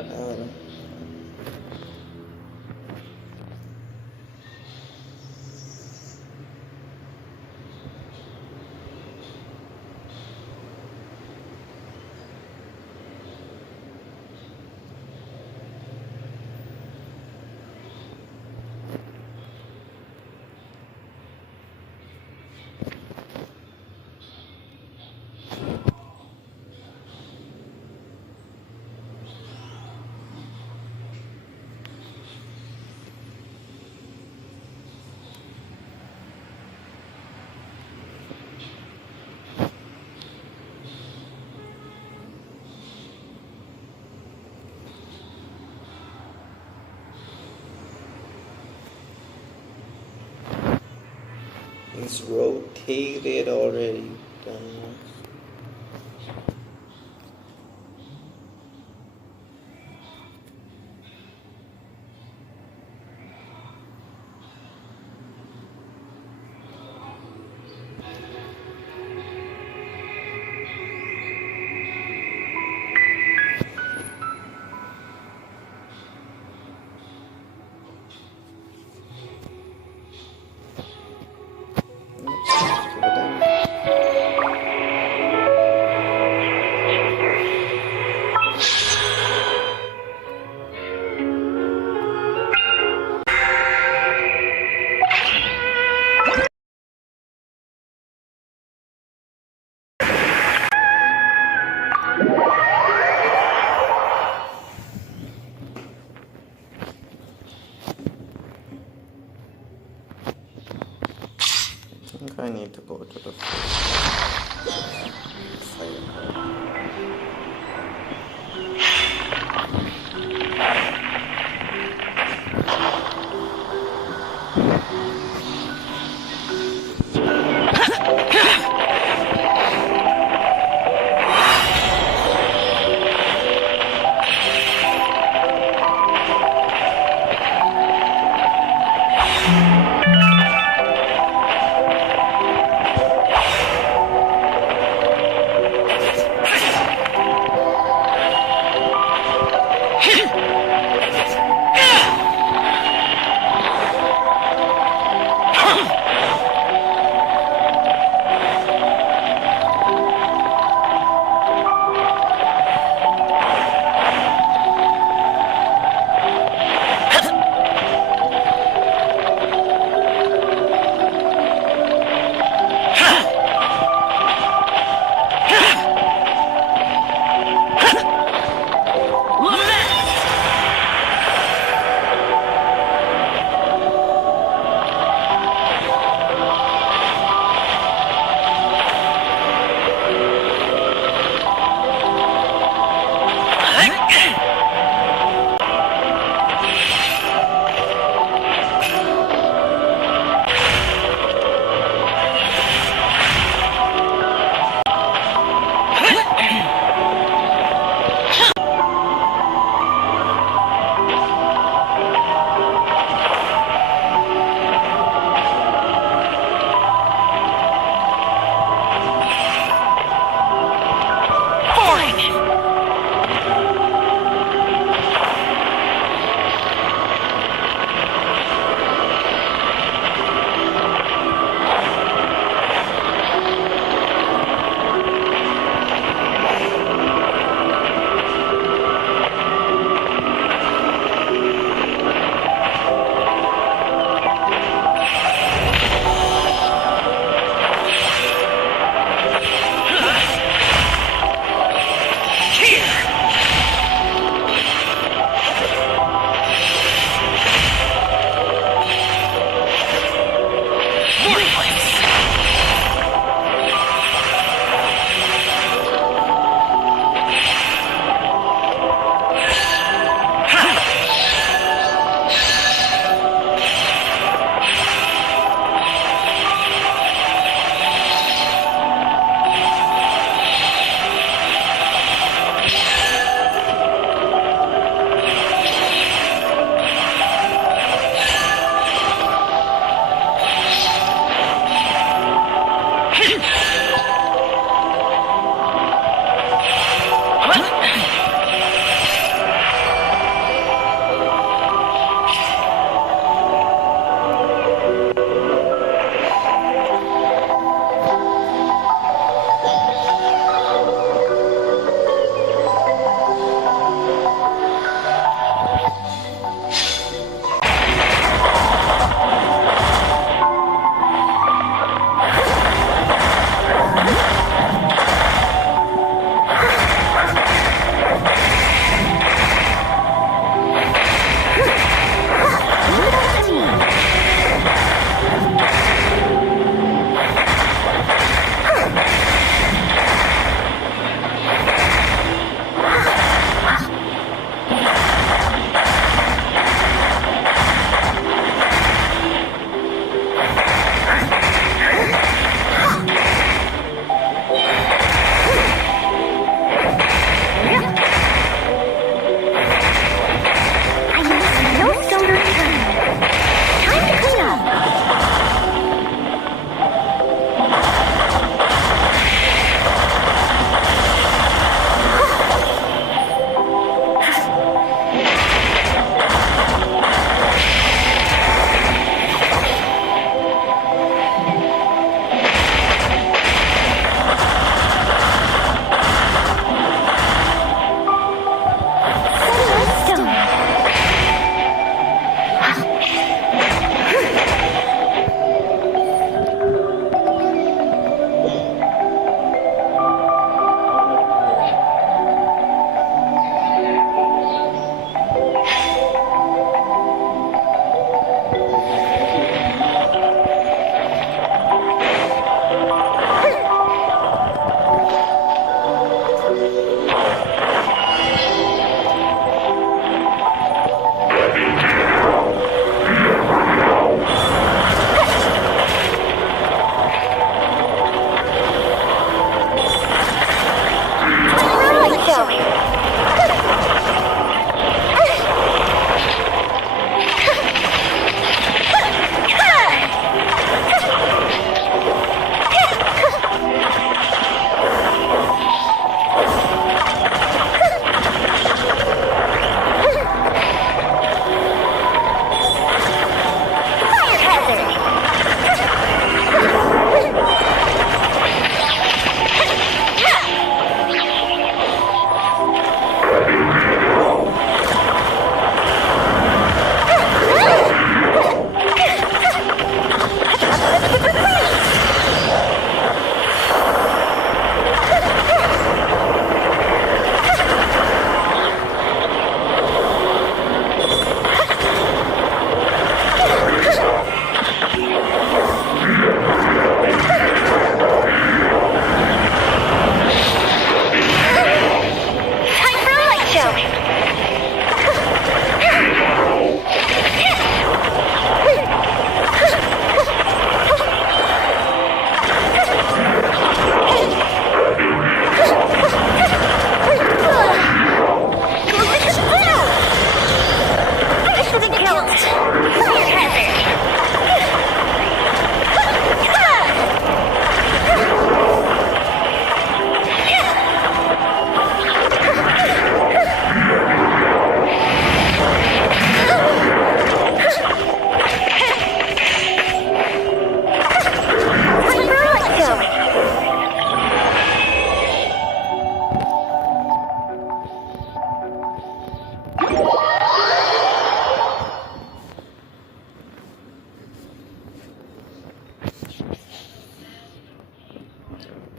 item. It's rotated already. Dumbass. I think I need to go to the fire.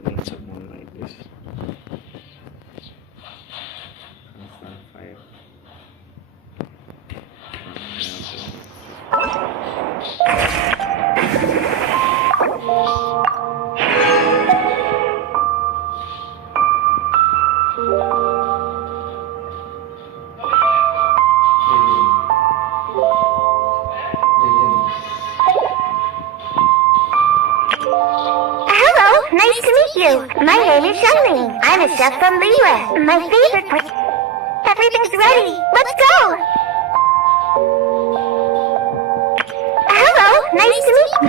need someone like this. Fire. Nice to meet you. My name is Shiny. I'm a chef from Lira. My favorite part. Everything's ready. Let's go. Hello. Nice to meet you.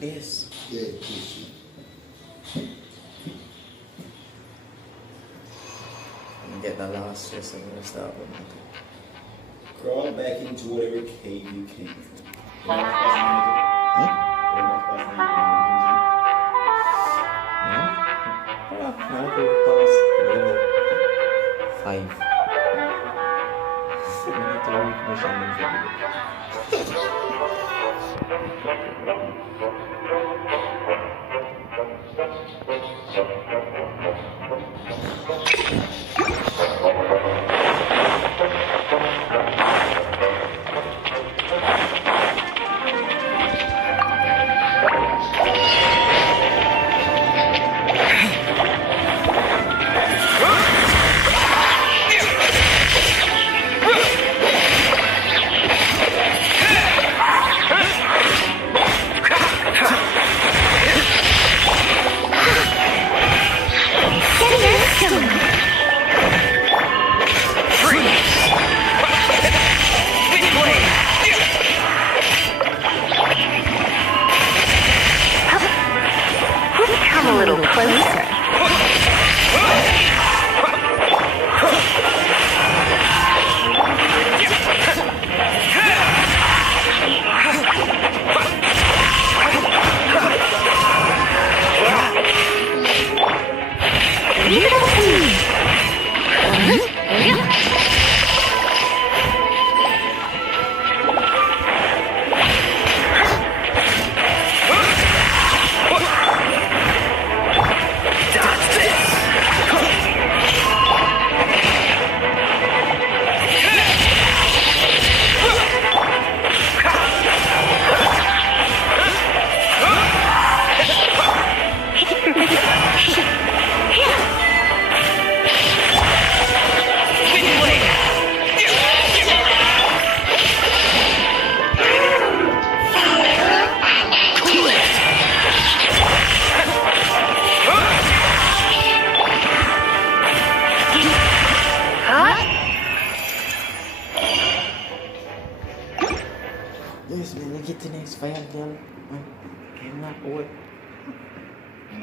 Yes. Yeah, please. And get the last just and we'll start with it. Crawl back into whatever cave you came from. Now we pass level 5. We need to read mission stone. Come a little closer. Yes, man, you get the next fire, girl. I'm not aware.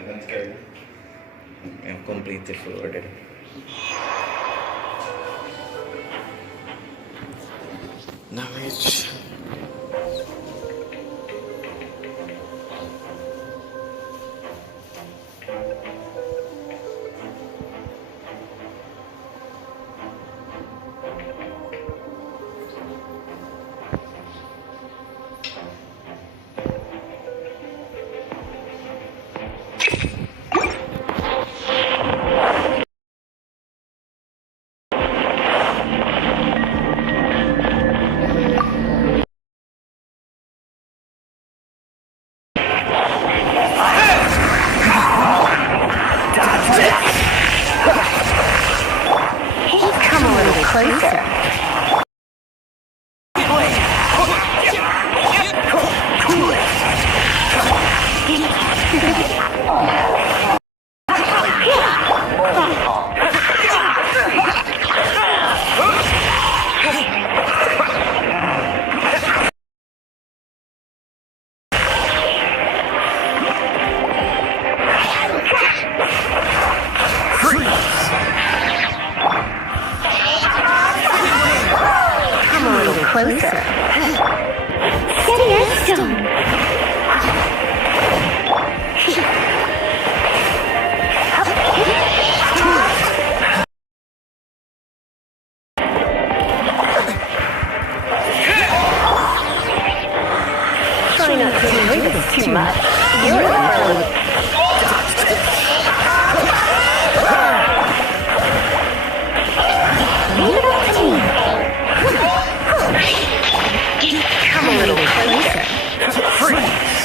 That's scary. I'm completely forwarded. Damage. Closer. Steady as stone. Try not to move this too much. You're a Come a little closer. Freeze!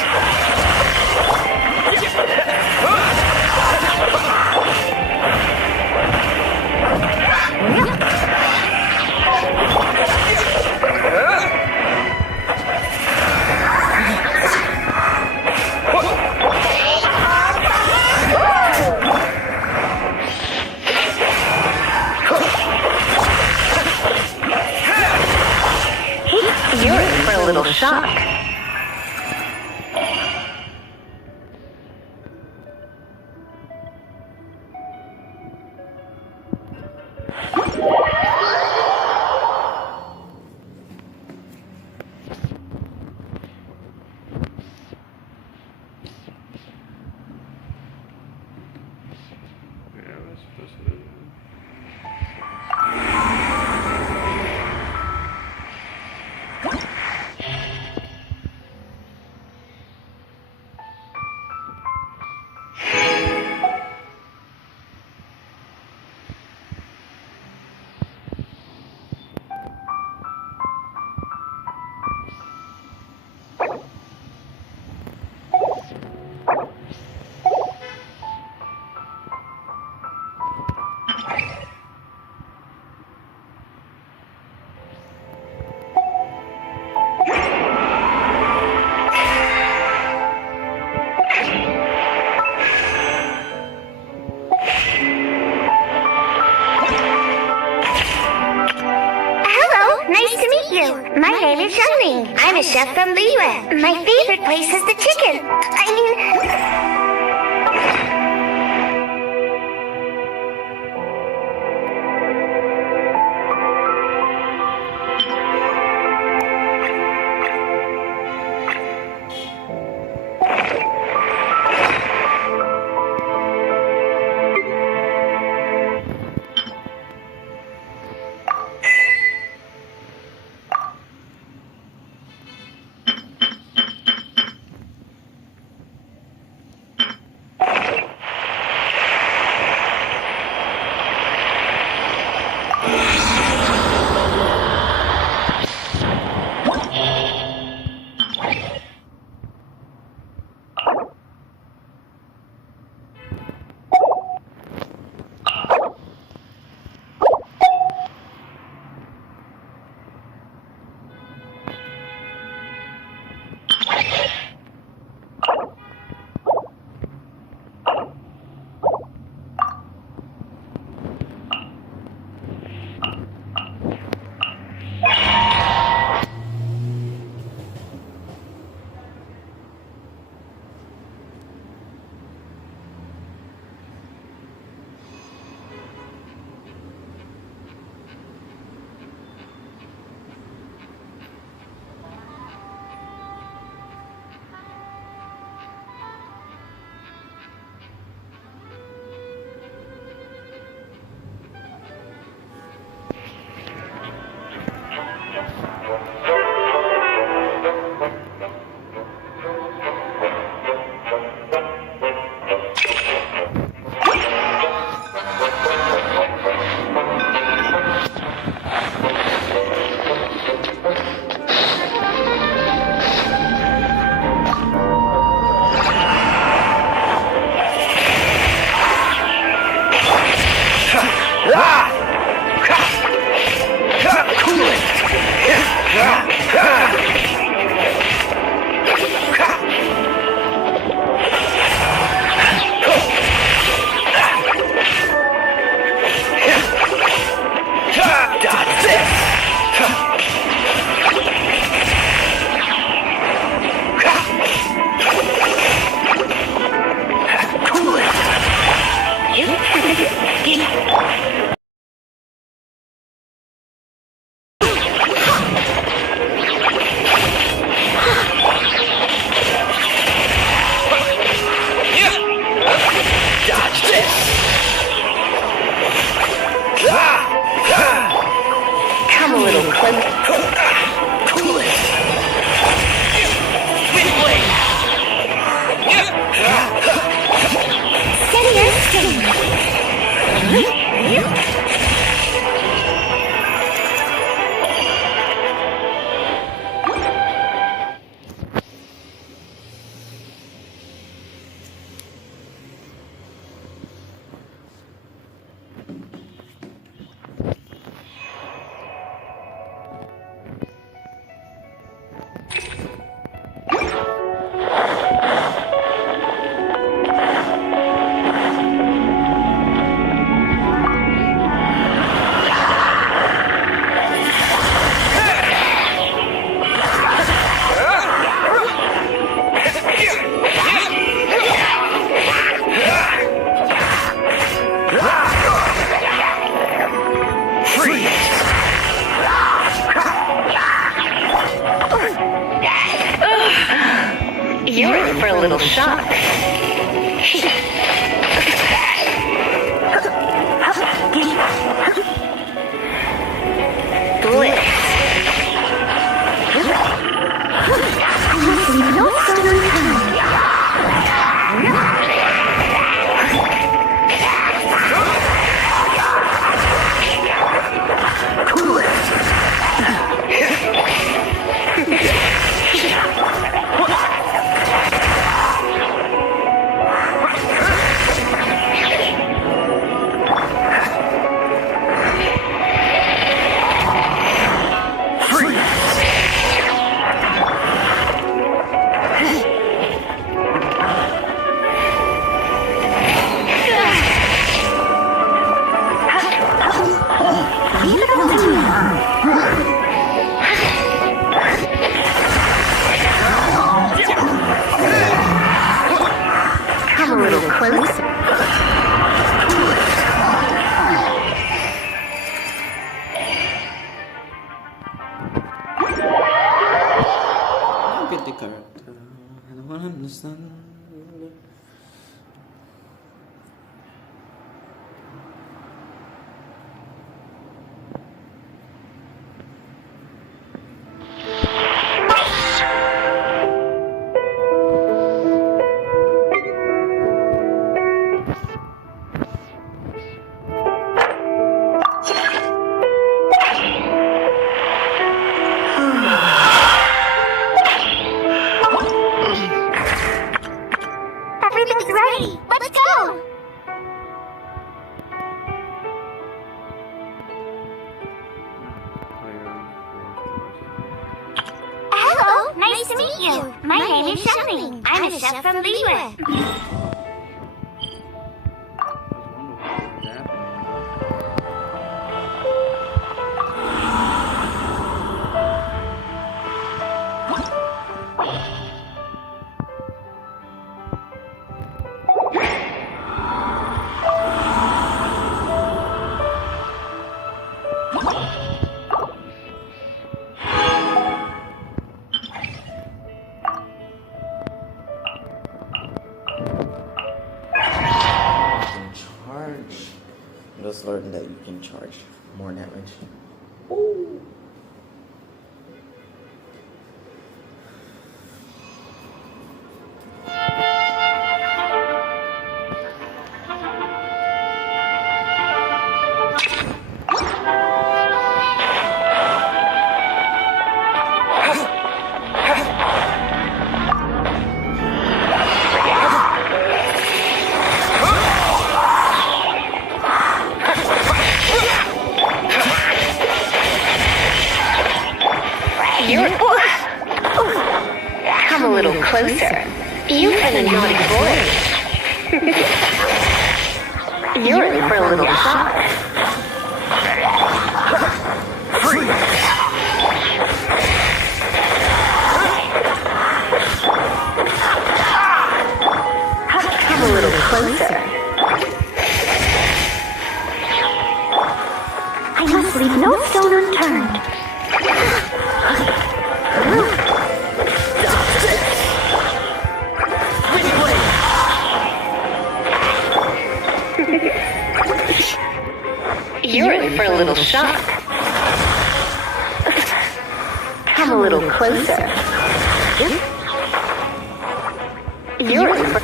You're in for a little shock. My name is Xiangling. I'm a chef from the US. My favorite place is the chicken. You're in for a little shock. Bliss. to meet you. My name is Shelly. I'm a chef from the US. Just learned that you can charge more damage. Come a little closer. You've been a naughty boy. You're in for a little shock. Come a little closer. I must leave no stone unturned. You're in for a little shock. Come a little closer. You're in for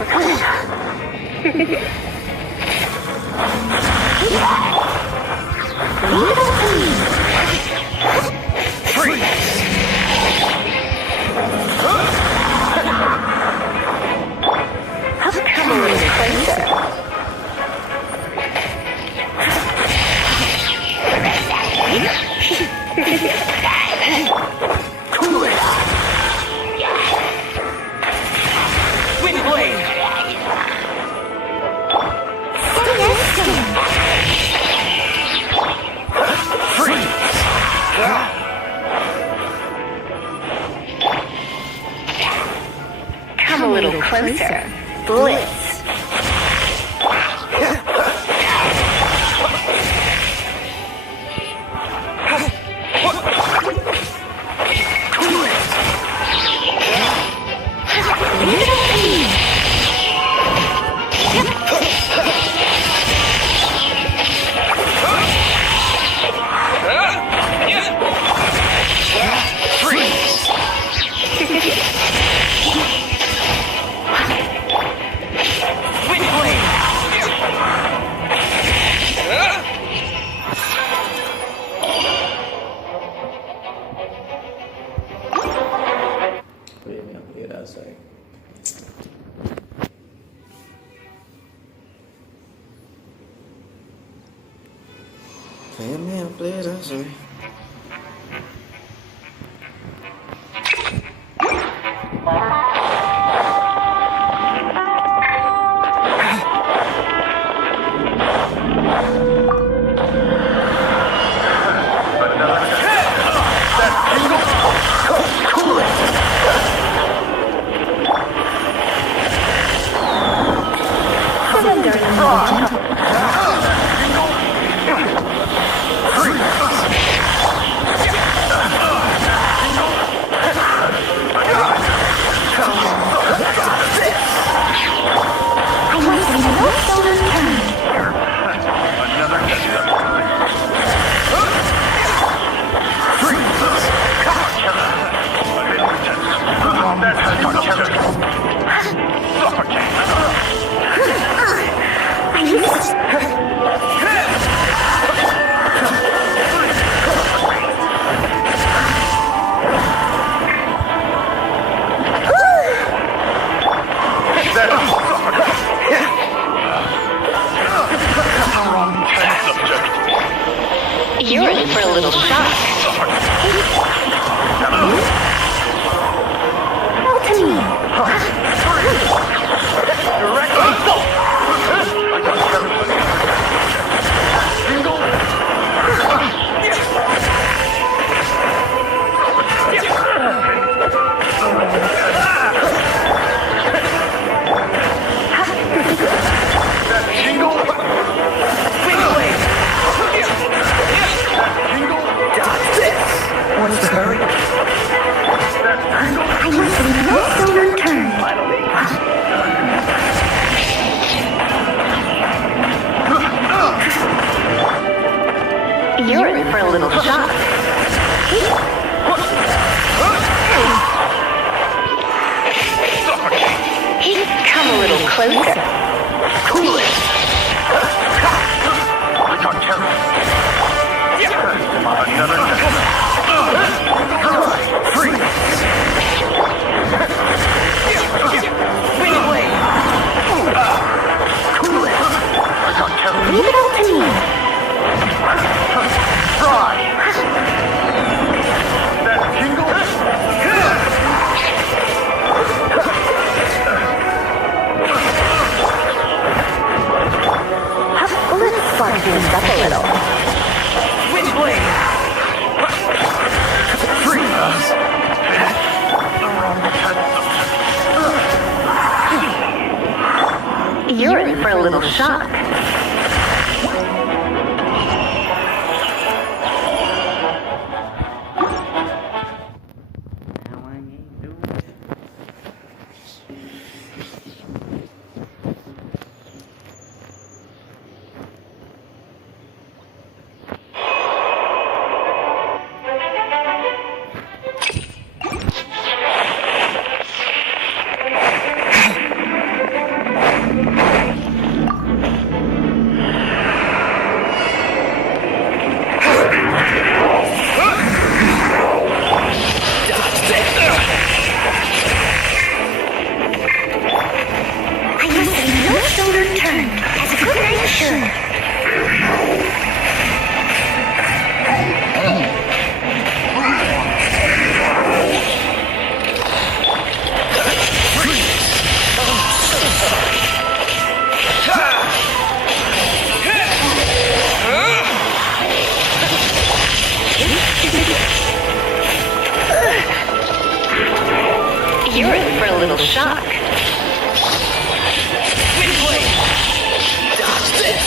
Come a little closer. Come a little closer. Blitz. Play it outside. You're in for a little shock. for a little shock. Come a little closer. Cool it. I got terror. Another freeze. Wing away. Cool it. I got terror. Leave it all to me. Fry. That tingle. Let's spark things up a little. Wind blade. Freeze. You're in for a little shock. Now I ain't doing that. I must be no sooner turned as a good knight should. You're in for a little shock. Wind blade. Dodge this.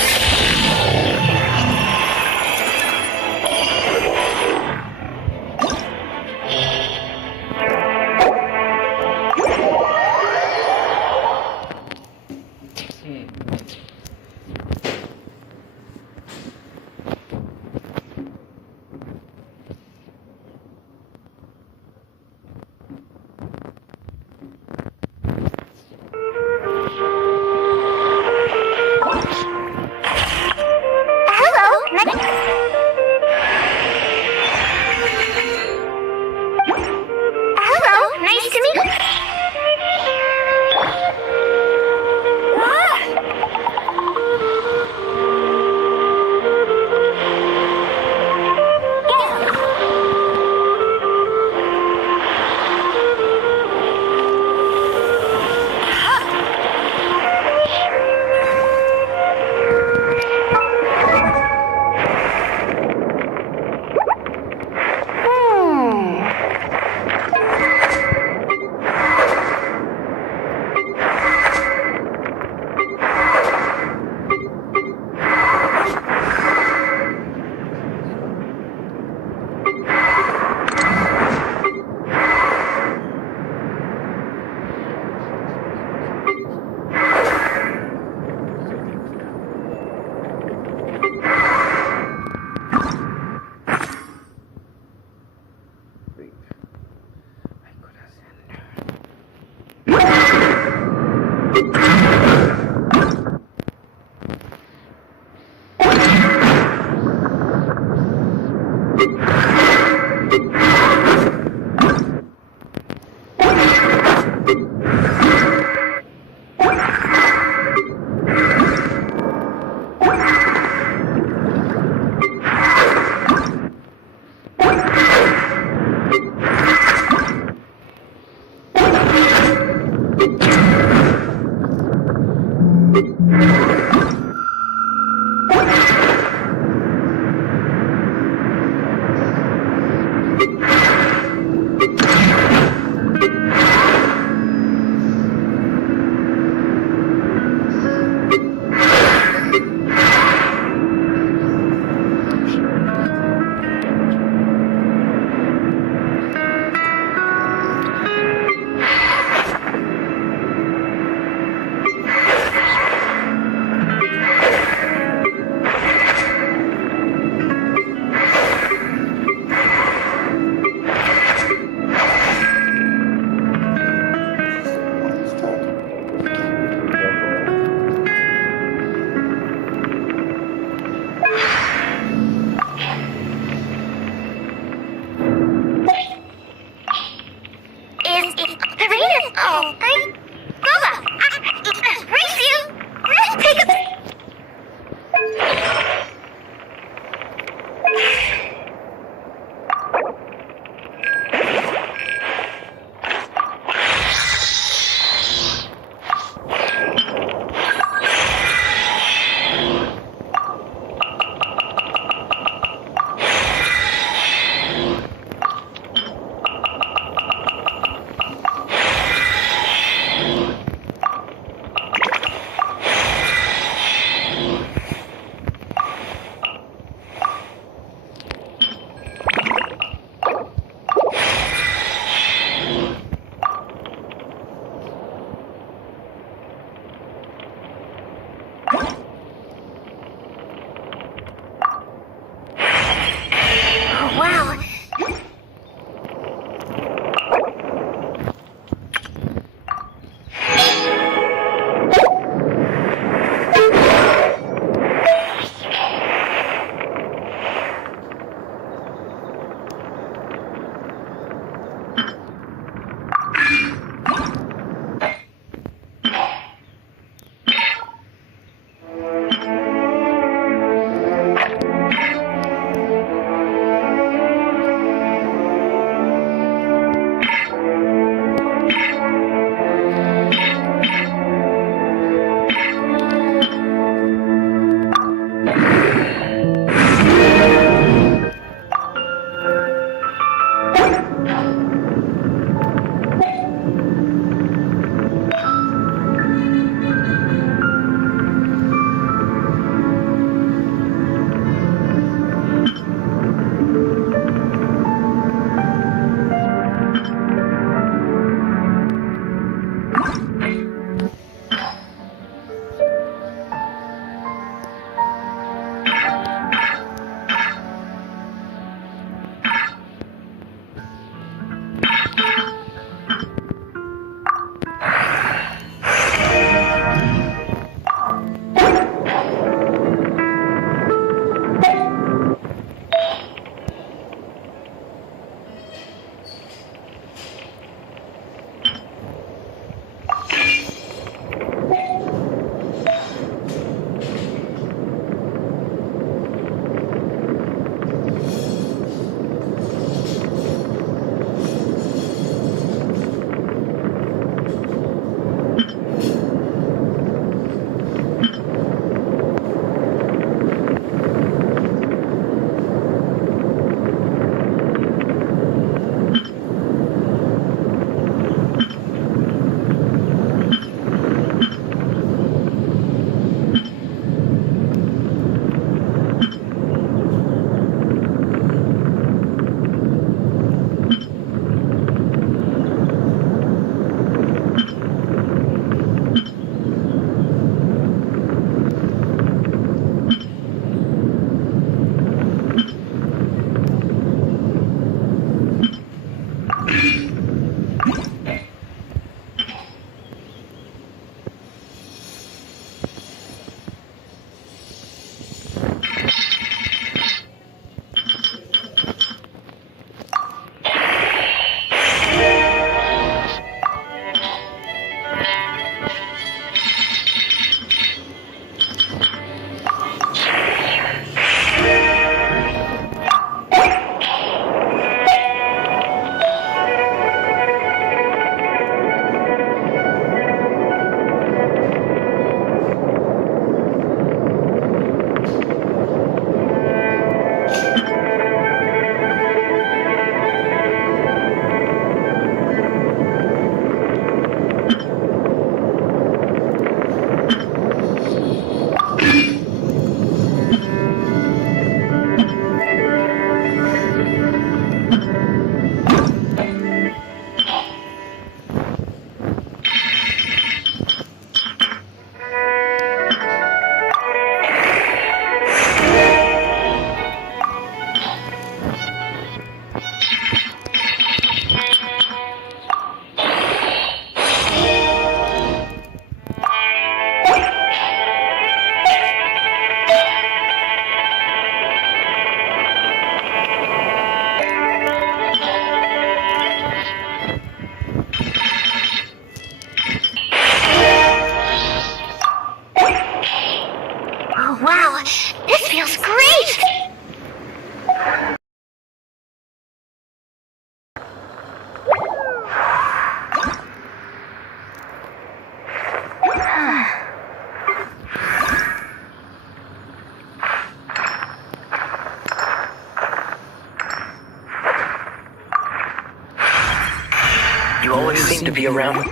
You always seem to be around.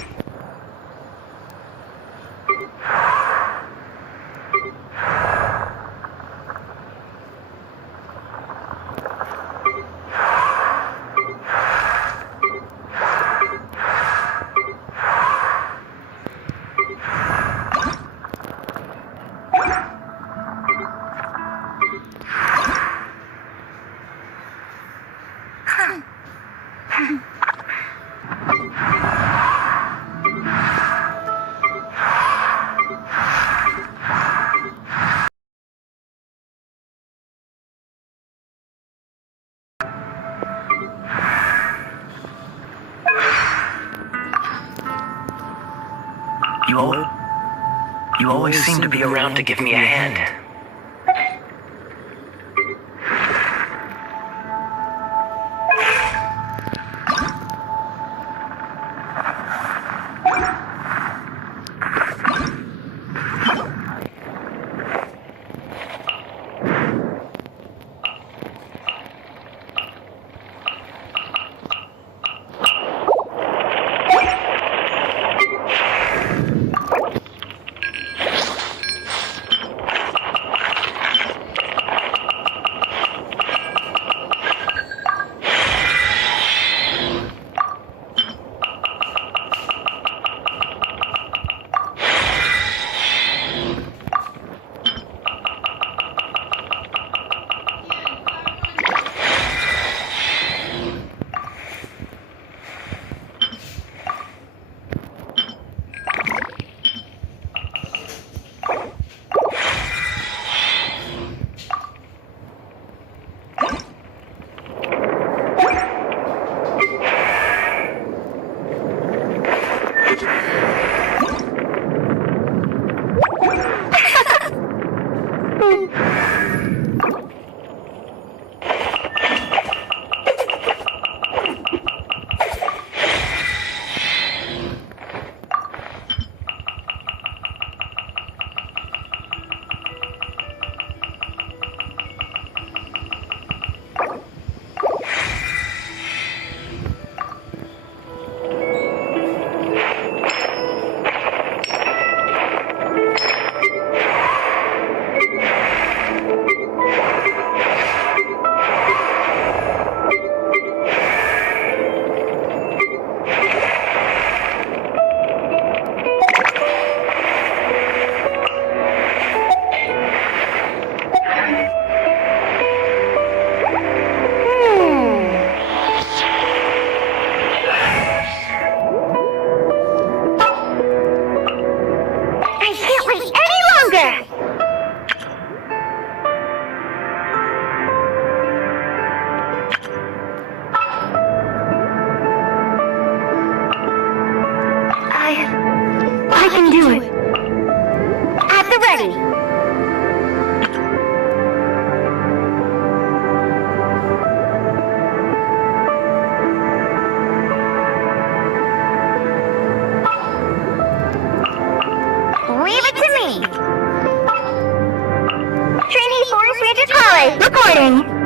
You always seem to be around to give me a hand. I can do it. At the ready. Leave it to me. Trainee Forest Ranger College. Recording.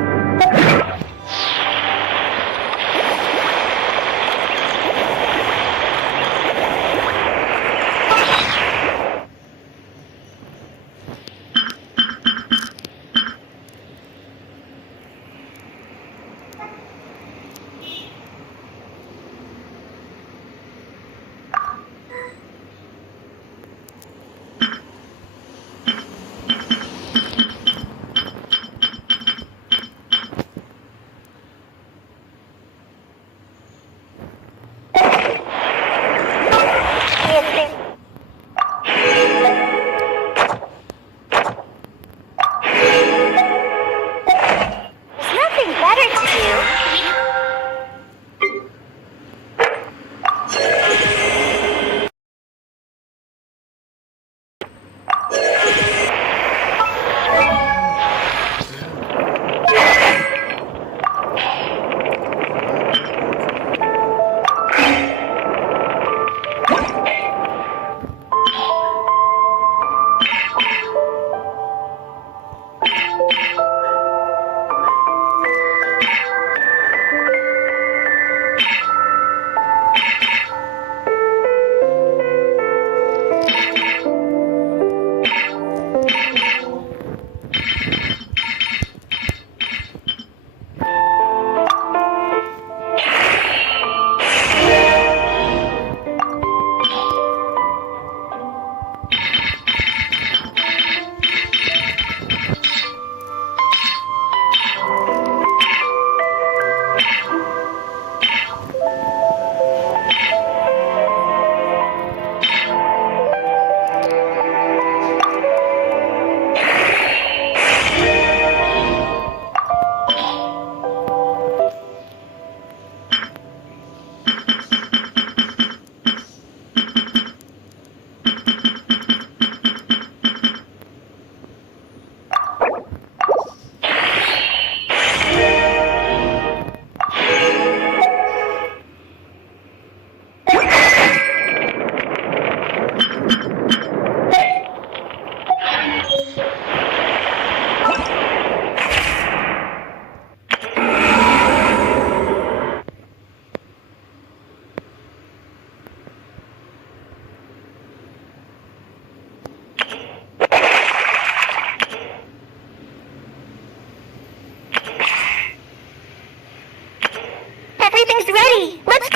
ready. Let's...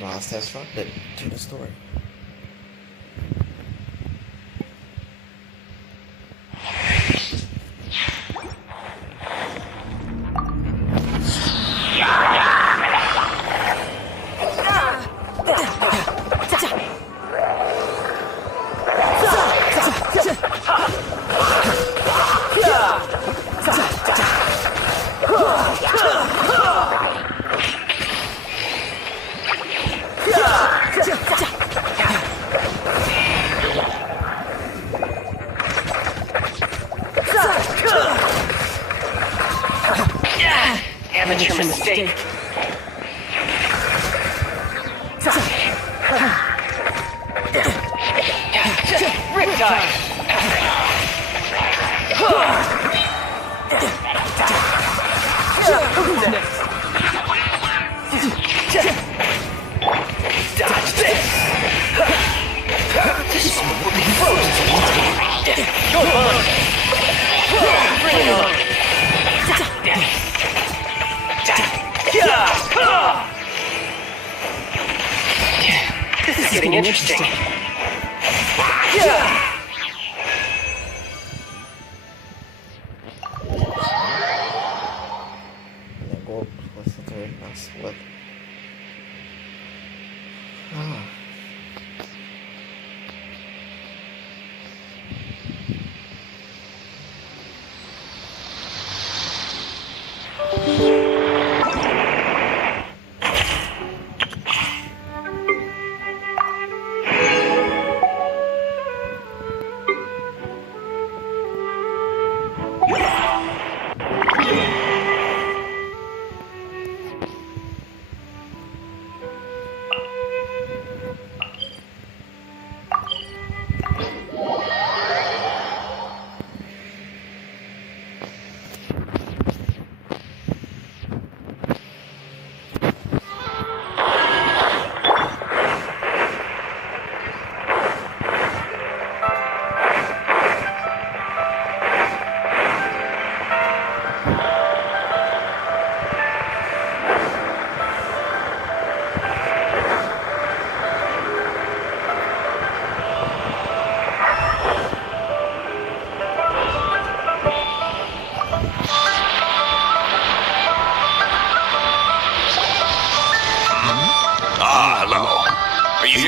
Lost has fun, but to the story. Amateur mistake. Dodge this! This one will be frozen! Come on! Bring it on! This is getting interesting. Go what's the third password? Ah.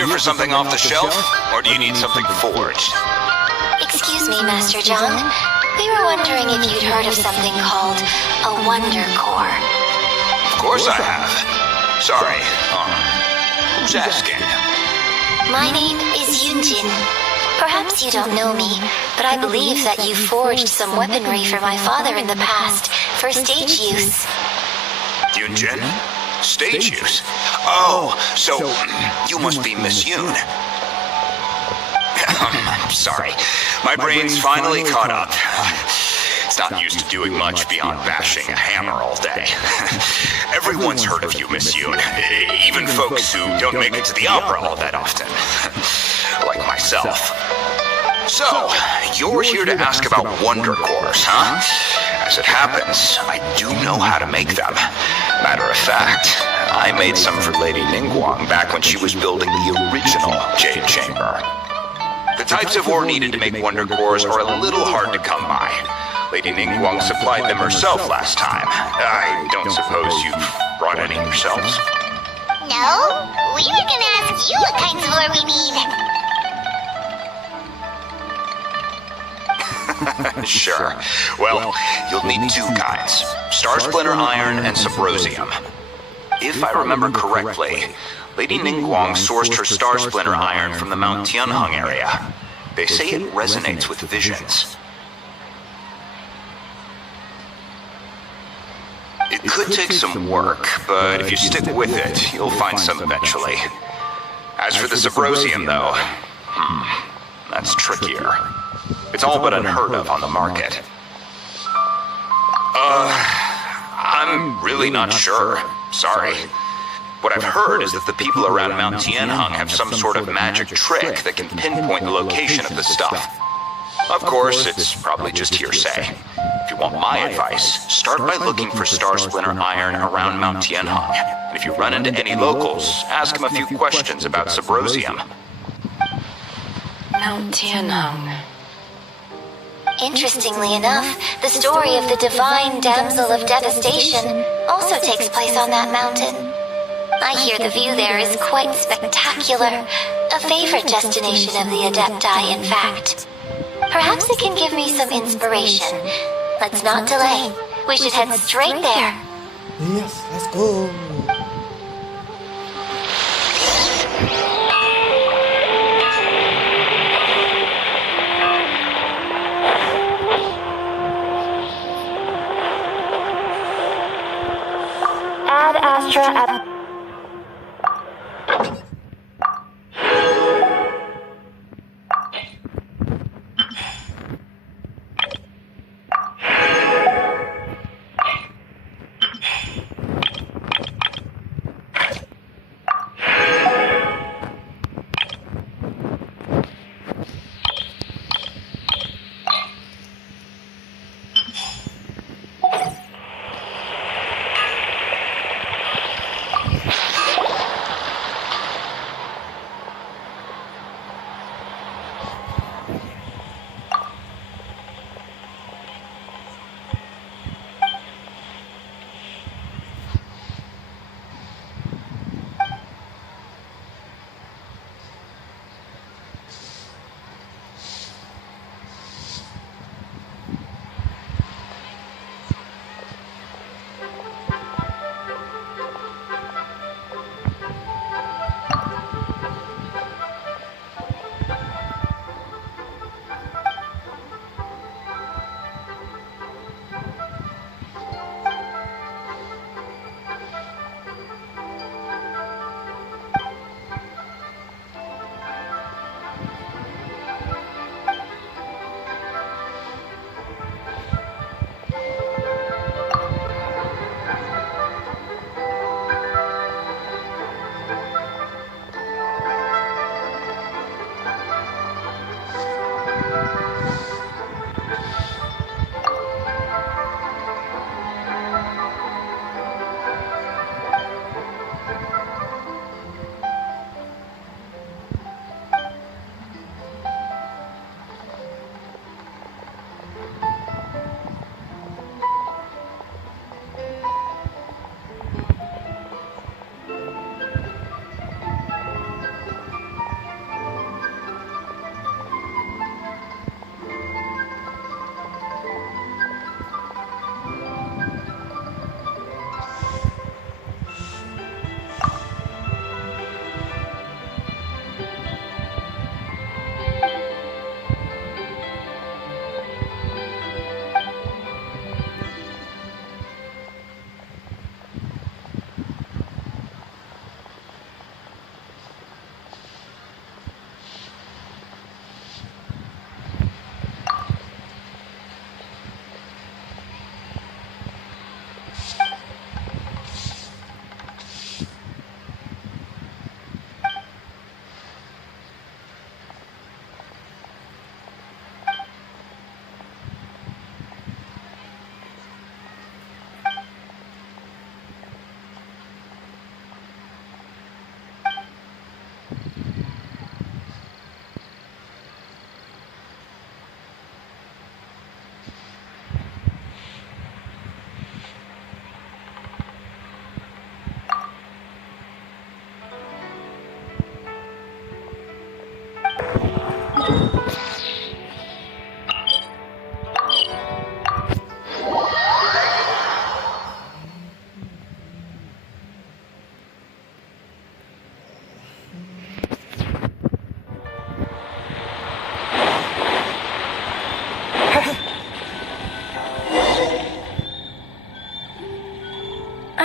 For something off the shelf, or do you need something forged? Excuse me, Master John. We were wondering if you'd heard of something called a Wonder Core. Of course I have. Sorry, who's asking? My name is Yunjin. Perhaps you don't know me, but I believe that you forged some weaponry for my father in the past for stage use. Yunjin? Stage use? Oh, so you must be Miss Yoon. Sorry, my brain's finally caught up. It's not used to doing much beyond bashing a hammer all day. Everyone's heard of you, Miss Yoon. Even folks who don't make it to the opera all that often. Like myself. So, you're here to ask about Wonder Cores, huh? As it happens, I do know how to make them. Matter of fact, I made some for Lady Ningguang back when she was building the original Jade Chamber. The types of ore needed to make Wonder Cores are a little hard to come by. Lady Ningguang supplied them herself last time. I don't suppose you've brought any yourselves? No, we were gonna ask you what kinds of ore we need. Sure. Well, you'll need two kinds. Star Splinter Iron and Subrosium. If I remember correctly, Lady Ningguang sourced her Star Splinter Iron from the Mount Tianheng area. They say it resonates with visions. It could take some work, but if you stick with it, you'll find some eventually. As for the Subrosium, though, that's trickier. It's all but unheard of on the market. I'm really not sure. Sorry. What I've heard is that the people around Mount Tianheng have some sort of magic trick that can pinpoint the location of the stuff. Of course, it's probably just hearsay. If you want my advice, start by looking for Star Splinter Iron around Mount Tianheng. And if you run into any locals, ask them a few questions about Subrosium. Mount Tianheng. Interestingly enough, the story of the divine damsel of devastation also takes place on that mountain. I hear the view there is quite spectacular, a favorite destination of the Adepti, in fact. Perhaps it can give me some inspiration. Let's not delay. We should head straight there. Yes, let's go. Ad Astra up.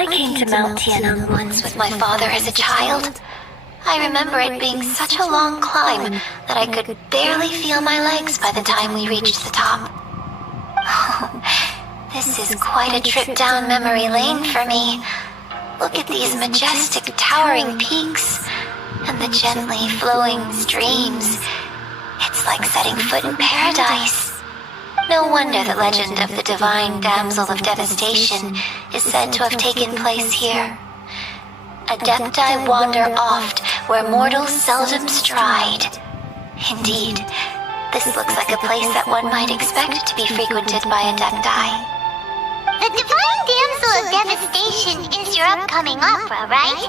I came to Mount Tian'an once with my father as a child. I remember it being such a long climb that I could barely feel my legs by the time we reached the top. This is quite a trip down memory lane for me. Look at these majestic towering peaks and the gently flowing streams. It's like setting foot in paradise. No wonder the legend of the divine damsel of devastation is said to have taken place here. Adepti wander oft where mortals seldom stride. Indeed, this looks like a place that one might expect to be frequented by Adepti. The divine damsel of devastation is your upcoming opera, right?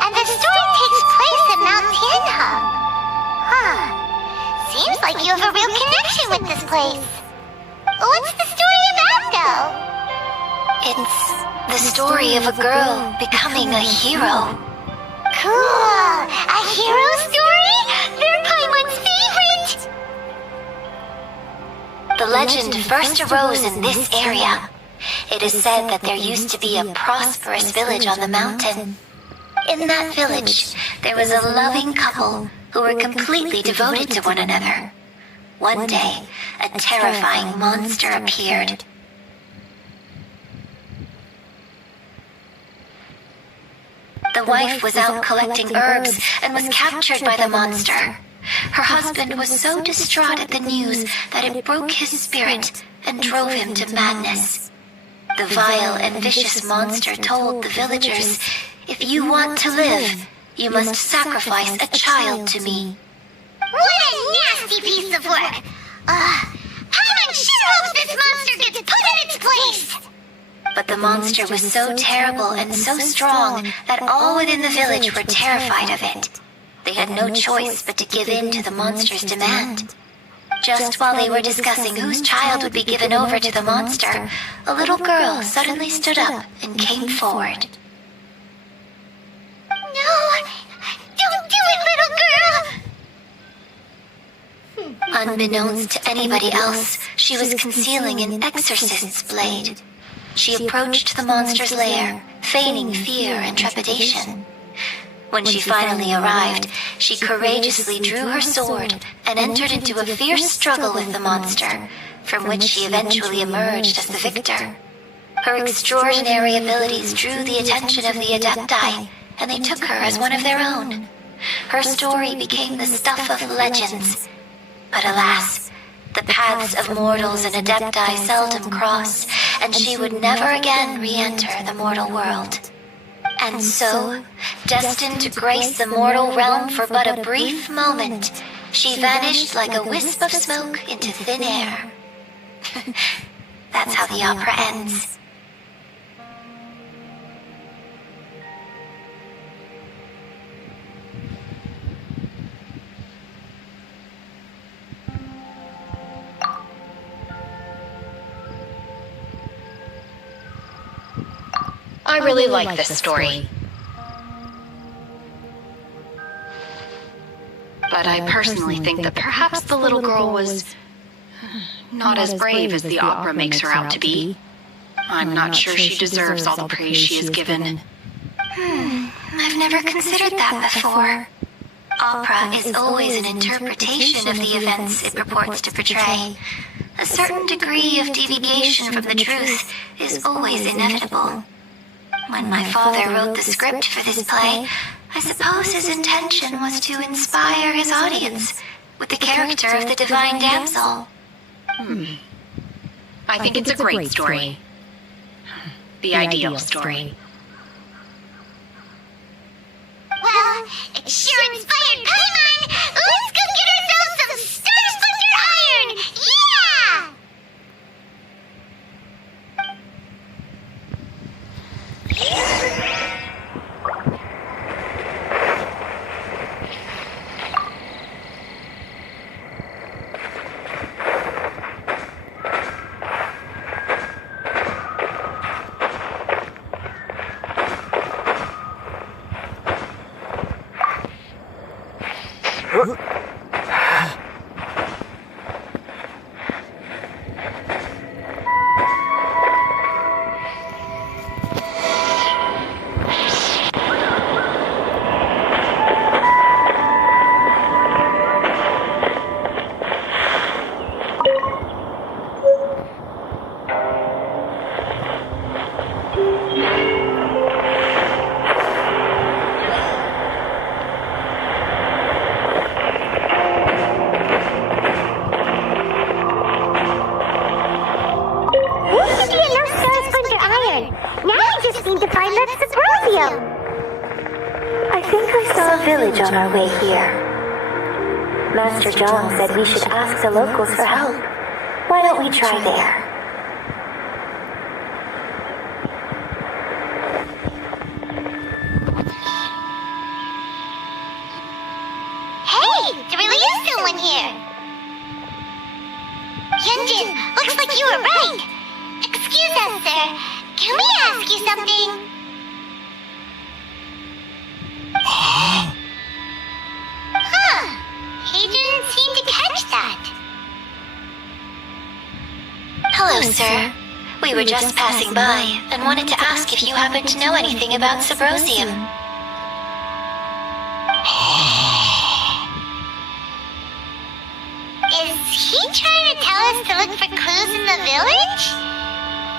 And the story takes place at Mount Tian'an. Seems like you have a real connection with this place. What's the story about, though? It's the story of a girl becoming a hero. Cool! A hero story? They're Paimon's favorite! The legend first arose in this area. It is said that there used to be a prosperous village on the mountain. In that village, there was a loving couple who were completely devoted to one another. One day, a terrifying monster appeared. The wife was out collecting herbs and was captured by the monster. Her husband was so distraught at the news that it broke his spirit and drove him to madness. The vile and vicious monster told the villagers, "If you want to live, you must sacrifice a child to me." What a nasty piece of work! Paimon sure hopes this monster gets put in its place! But the monster was so terrible and so strong that all within the village were terrified of it. They had no choice but to give in to the monster's demand. Just while they were discussing whose child would be given over to the monster, a little girl suddenly stood up and came forward. No! Don't do it, little girl! Unbeknownst to anybody else, she was concealing an exorcist's blade. She approached the monster's lair, feigning fear and trepidation. When she finally arrived, she courageously drew her sword and entered into a fierce struggle with the monster, from which she eventually emerged as the victor. Her extraordinary abilities drew the attention of the Adepti, and they took her as one of their own. Her story became the stuff of legends. But alas, the paths of mortals and Adepti seldom cross, and she would never again re-enter the mortal world. And so, destined to grace the mortal realm for but a brief moment, she vanished like a wisp of smoke into thin air. That's how the opera ends. I really like this story. But I personally think that perhaps the little girl was not as brave as the opera makes her out to be. I'm not sure she deserves all the praise she is given. I've never considered that before. Opera is always an interpretation of the events it purports to portray. A certain degree of deviation from the truth is always inevitable. When my father wrote the script for this play, I suppose his intention was to inspire his audience with the character of the divine damsel. I think it's a great story. The ideal story. Well, it sure inspired Paimon! Let's go get ourselves some Star-Splendor Iron! Yeah! village on our way here. Master Zhang said we should ask the locals for help. Why don't we try there? Hey, there really is someone here. Hyunjin, looks like you were right. Excuse us, sir. Can we ask you something? He didn't seem to catch that. Hello, sir. We were just passing by and wanted to ask if you happen to know anything about Subrosium. Is he trying to tell us to look for clues in the village?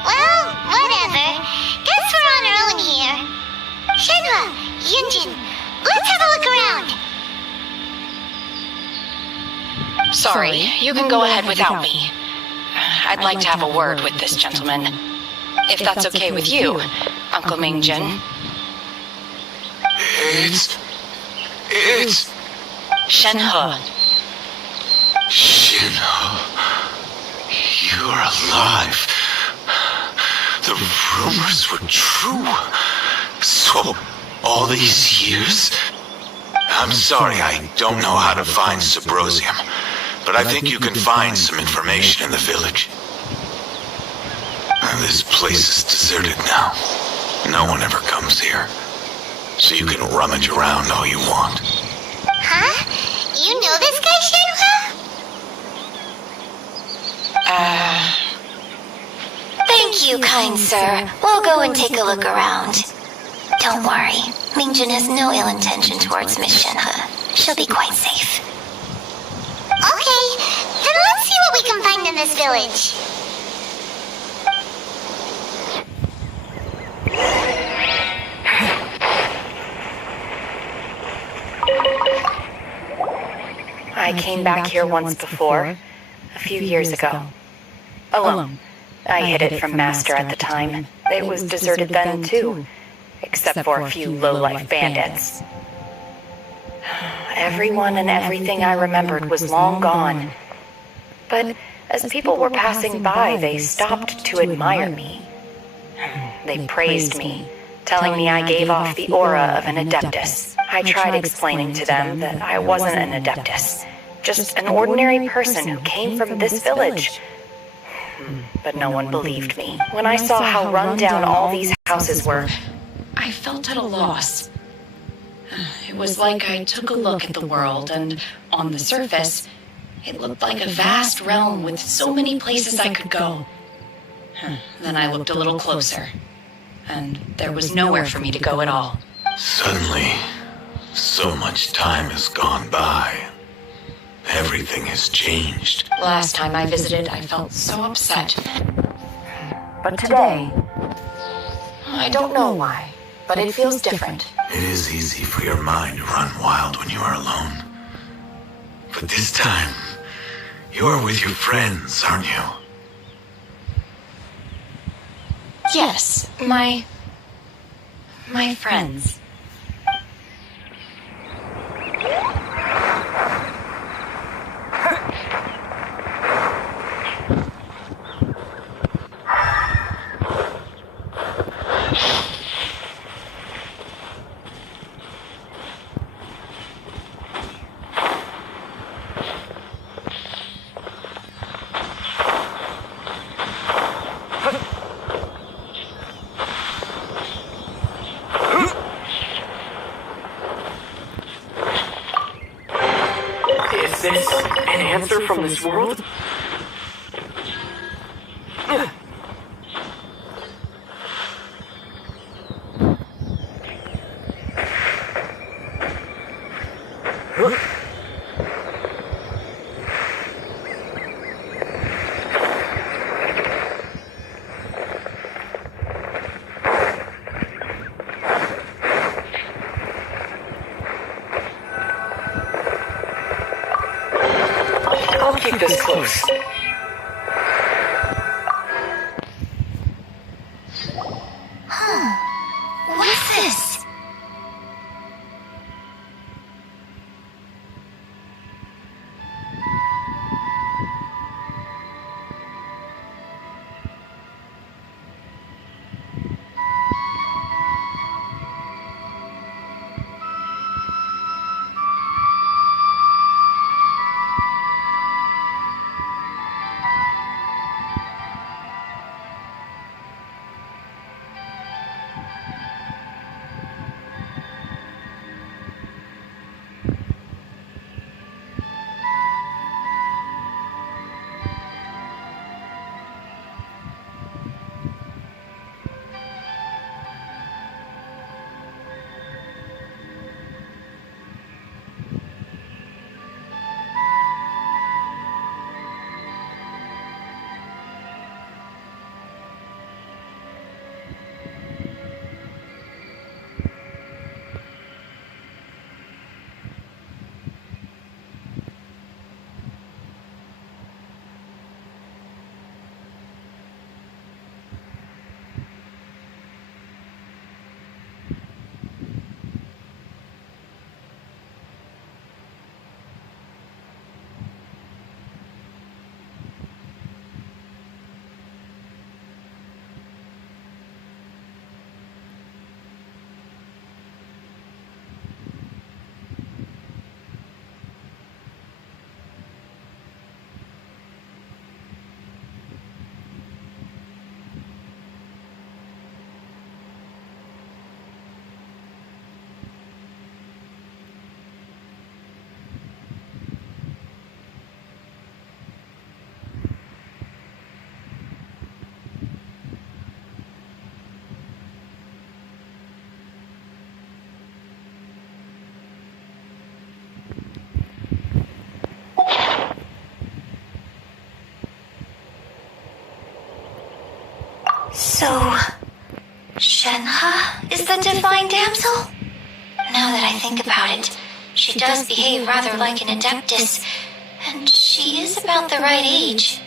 Well, whatever. Guess we're on our own here. Shenhua, Yunjin, let's have a look around. Sorry, you can go ahead without me. I'd like to have a word with this gentleman. If that's okay with you, Uncle Mingjin. It's... Shenhe. Shinho. You're alive. The rumors were true. So, all these years? I'm sorry, I don't know how to find Subrosium, but I think you can find some information in the village. This place is deserted now. No one ever comes here. So you can rummage around all you want. Huh? You know this guy, Shenhua? Thank you, kind sir. We'll go and take a look around. Don't worry. Mingjin has no ill intention towards Miss Shenhe. She'll be quite safe. Okay, then let's see what we can find in this village. I came back here once before, a few years ago. Alone. I hid it from Master at the time. It was deserted then, too, except for a few low-life bandits. Everyone and everything I remembered was long gone. But as people were passing by, they stopped to admire me. They praised me, telling me I gave off the aura of an Adeptus. I tried explaining to them that I wasn't an Adeptus, just an ordinary person who came from this village. But no one believed me. When I saw how run down all these houses were, I felt at a loss. It was like I took a look at the world, and on the surface, it looked like a vast realm with so many places I could go. Then I looked a little closer, and there was nowhere for me to go at all. Suddenly, so much time has gone by. Everything has changed. Last time I visited, I felt so upset. But today, I don't know why, but it feels different. It is easy for your mind to run wild when you are alone. But this time, you're with your friends, aren't you? Yes, my friends. Is this an answer from this world? I'll keep this close. What's this? So, Shenhe is the divine damsel? Now that I think about it, she does behave rather like an adeptus, and she is about the right age.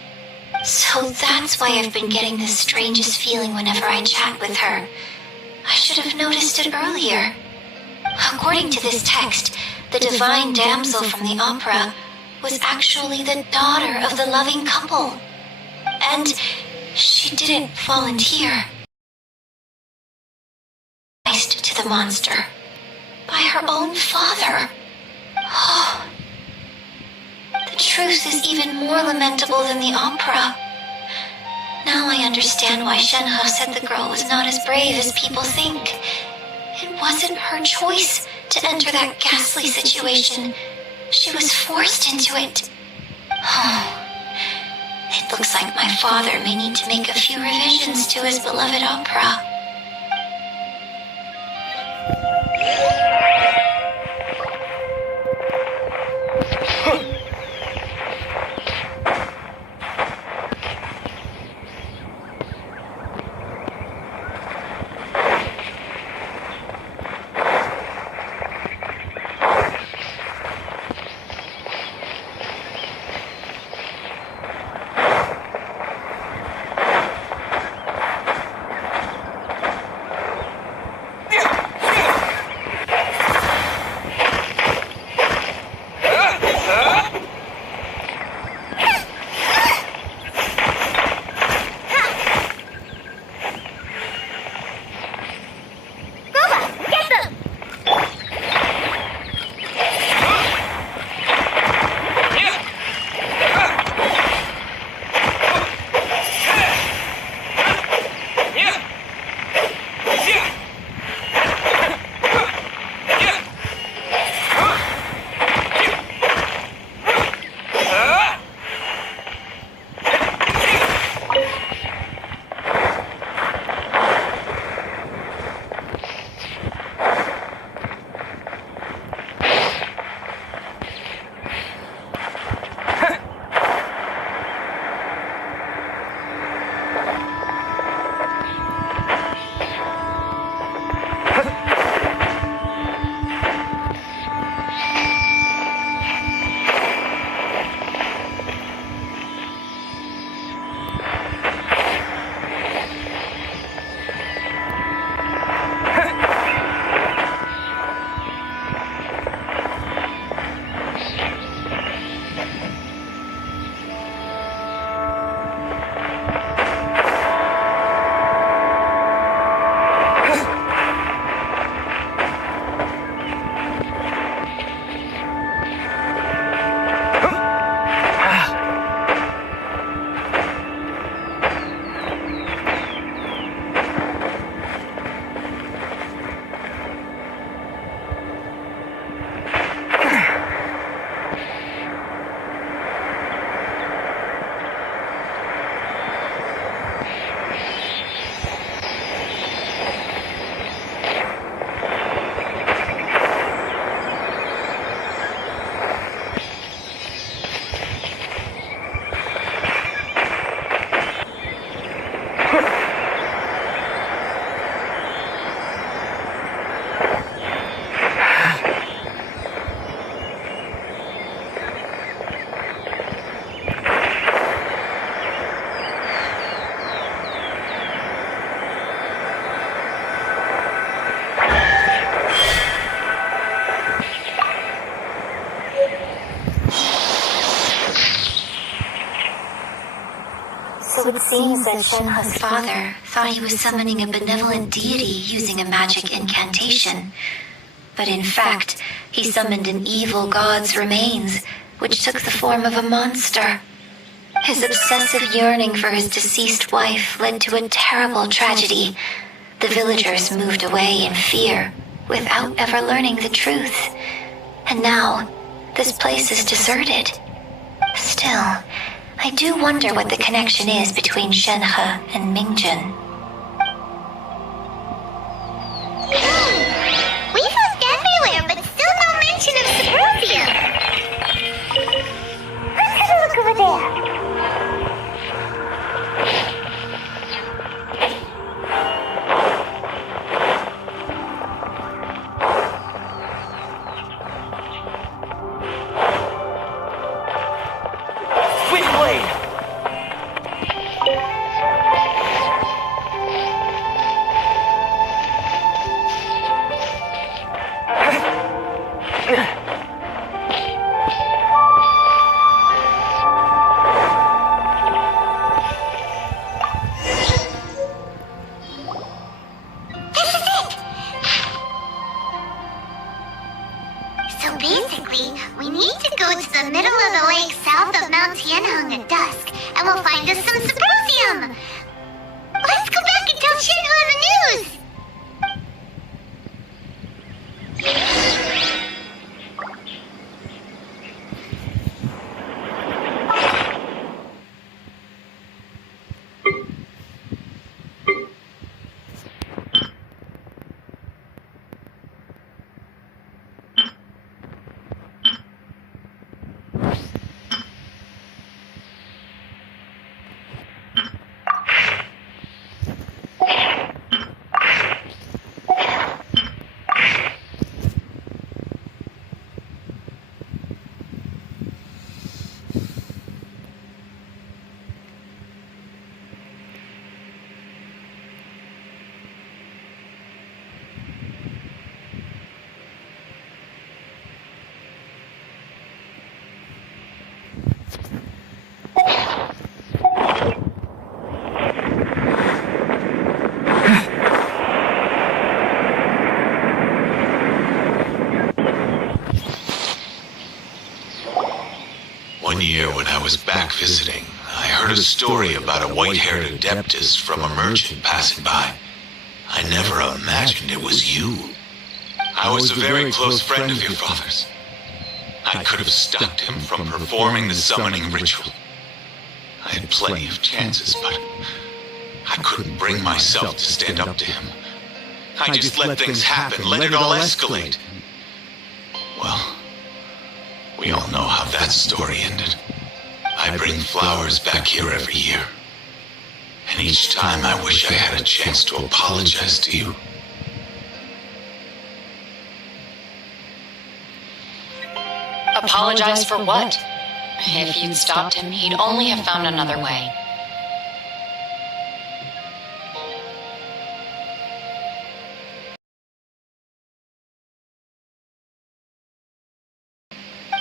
So that's why I've been getting the strangest feeling whenever I chat with her. I should have noticed it earlier. According to this text, the divine damsel from the opera was actually the daughter of the loving couple. And she didn't volunteer. To the monster by her own father. Oh, the truth is even more lamentable than the opera. Now I understand why Shenhe said the girl was not as brave as people think. It wasn't her choice to enter that ghastly situation. She was forced into it. Oh, it looks like my father may need to make a few revisions to his beloved opera. So it seems that Shenhe's father thought he was summoning a benevolent deity using a magic incantation. But in fact, he summoned an evil god's remains, which took the form of a monster. His obsessive yearning for his deceased wife led to a terrible tragedy. The villagers moved away in fear, without ever learning the truth. And now, this place is deserted. Still, I do wonder what the connection is between Shenhe and Mingjin. We've looked everywhere, but still no mention of Suburbia. Let's have a look over there. Okay, we need to go to the middle of the lake south of Mount Tianheng at dusk, and we'll find us some symposium. Let's go back and tell Shinhua the news! One year when I was back visiting, I heard a story about a white-haired adeptus from a merchant passing by. I never imagined it was you. I was a very close friend of your father's. I could have stopped him from performing the summoning ritual. I had plenty of chances, but I couldn't bring myself to stand up to him. I just let things happen, let it all escalate. Well, we all know how that story ended. I bring flowers back here every year. And each time I wish I had a chance to apologize to you. Apologize for what? If you'd stopped him, he'd only have found another way.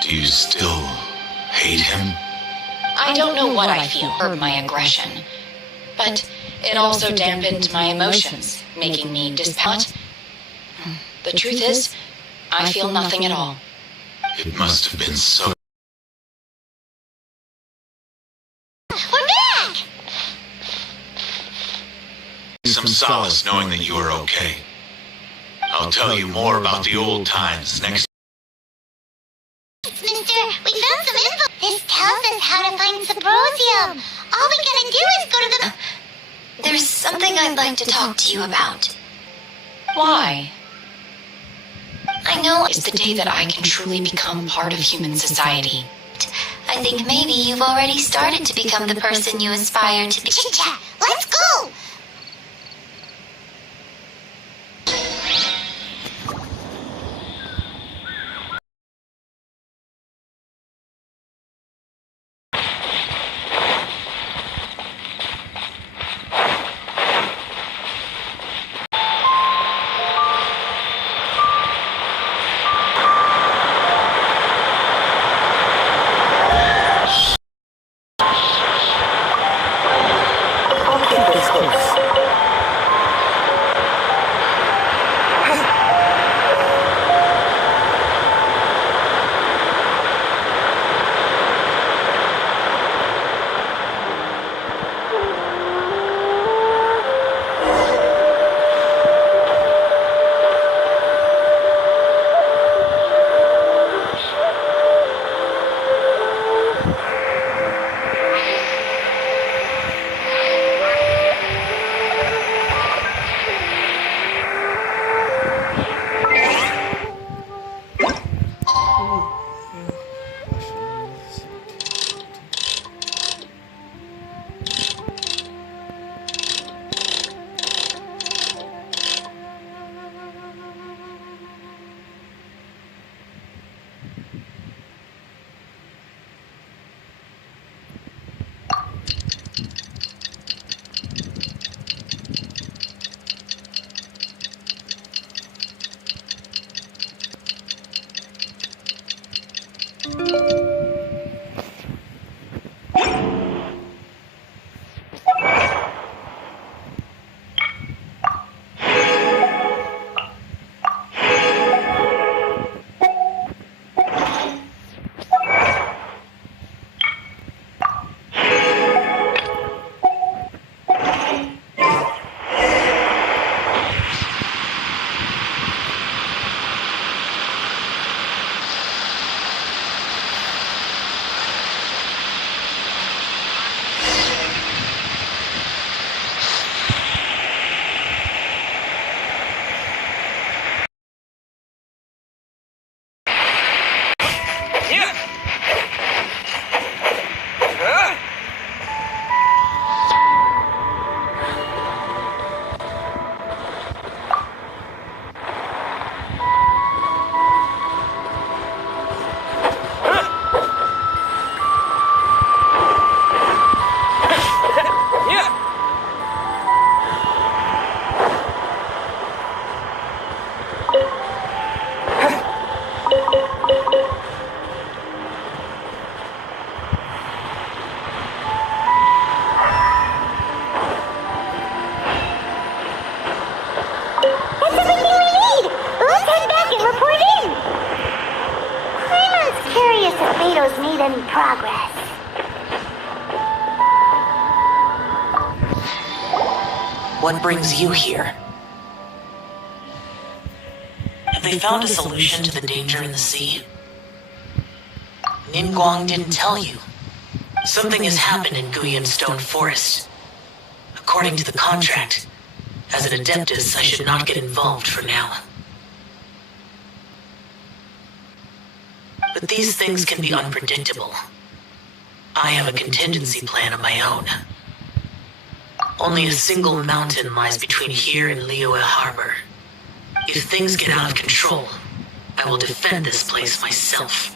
Do you still hate him? I don't know what I feel or my aggression, but it also dampened my emotions, making me dispassionate. The truth is, I feel nothing at all. It must have been so. We're back! Some solace knowing that you are okay. I'll tell you more about the old times next. Mister, we found some info. This tells us how to find symposium. All we gotta do is go to the... There's something I'd like to talk to you about. Why? I know It's the day that I can truly become part of human society. I think maybe you've already started to become the person you aspire to be. Chit-chat, let's go! I'll keep this close. those made any progress. What brings you here? Have they found a solution to the danger in the sea? Ningguang didn't tell you. Something has happened in Guyan Stone Forest. According to the contract, as an Adeptus, I should not get involved for now. But these things can be unpredictable. I have a contingency plan of my own. Only a single mountain lies between here and Liyue Harbor. If things get out of control, I will defend this place myself.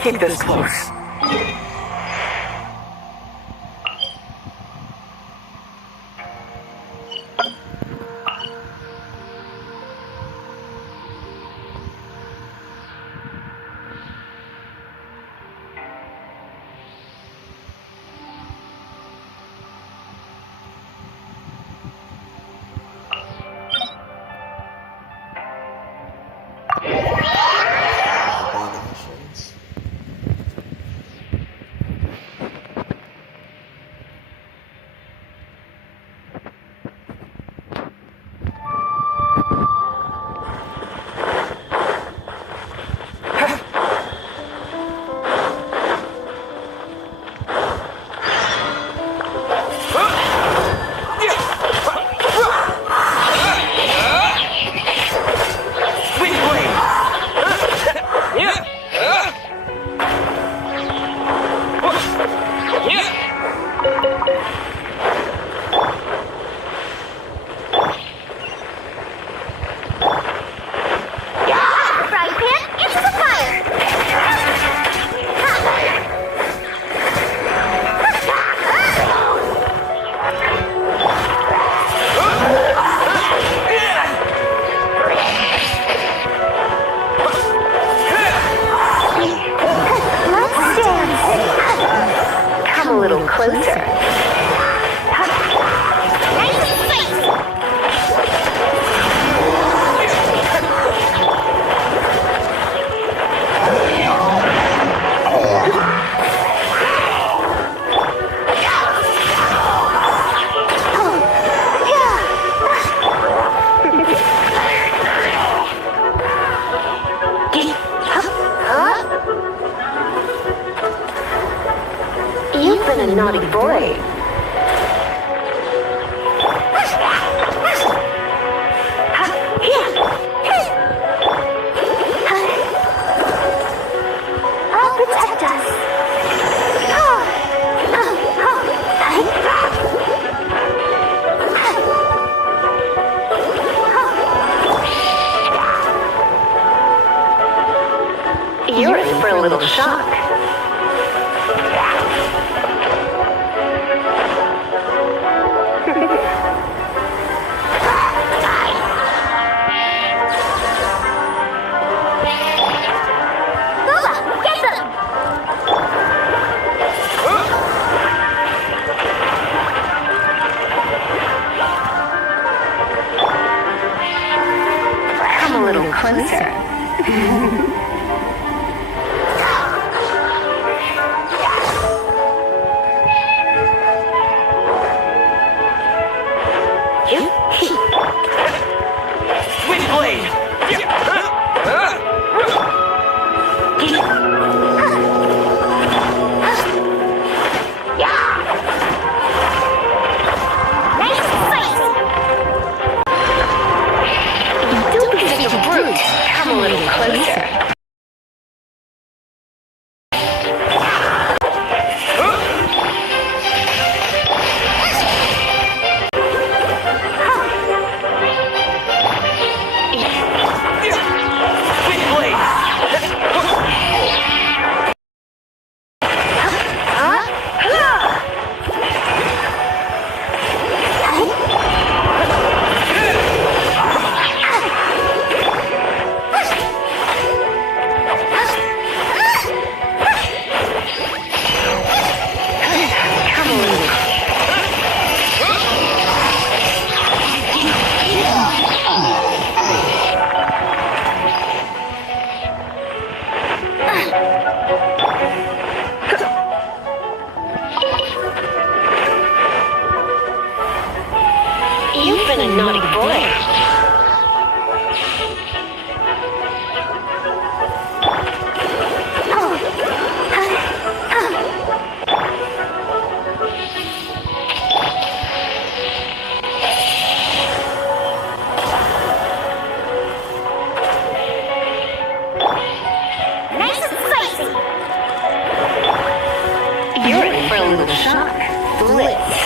Keep this close. been a naughty boy. I'll protect us. You're in for a little shock. Come a little closer. been a naughty boy. You're in for a little shock. Blitz.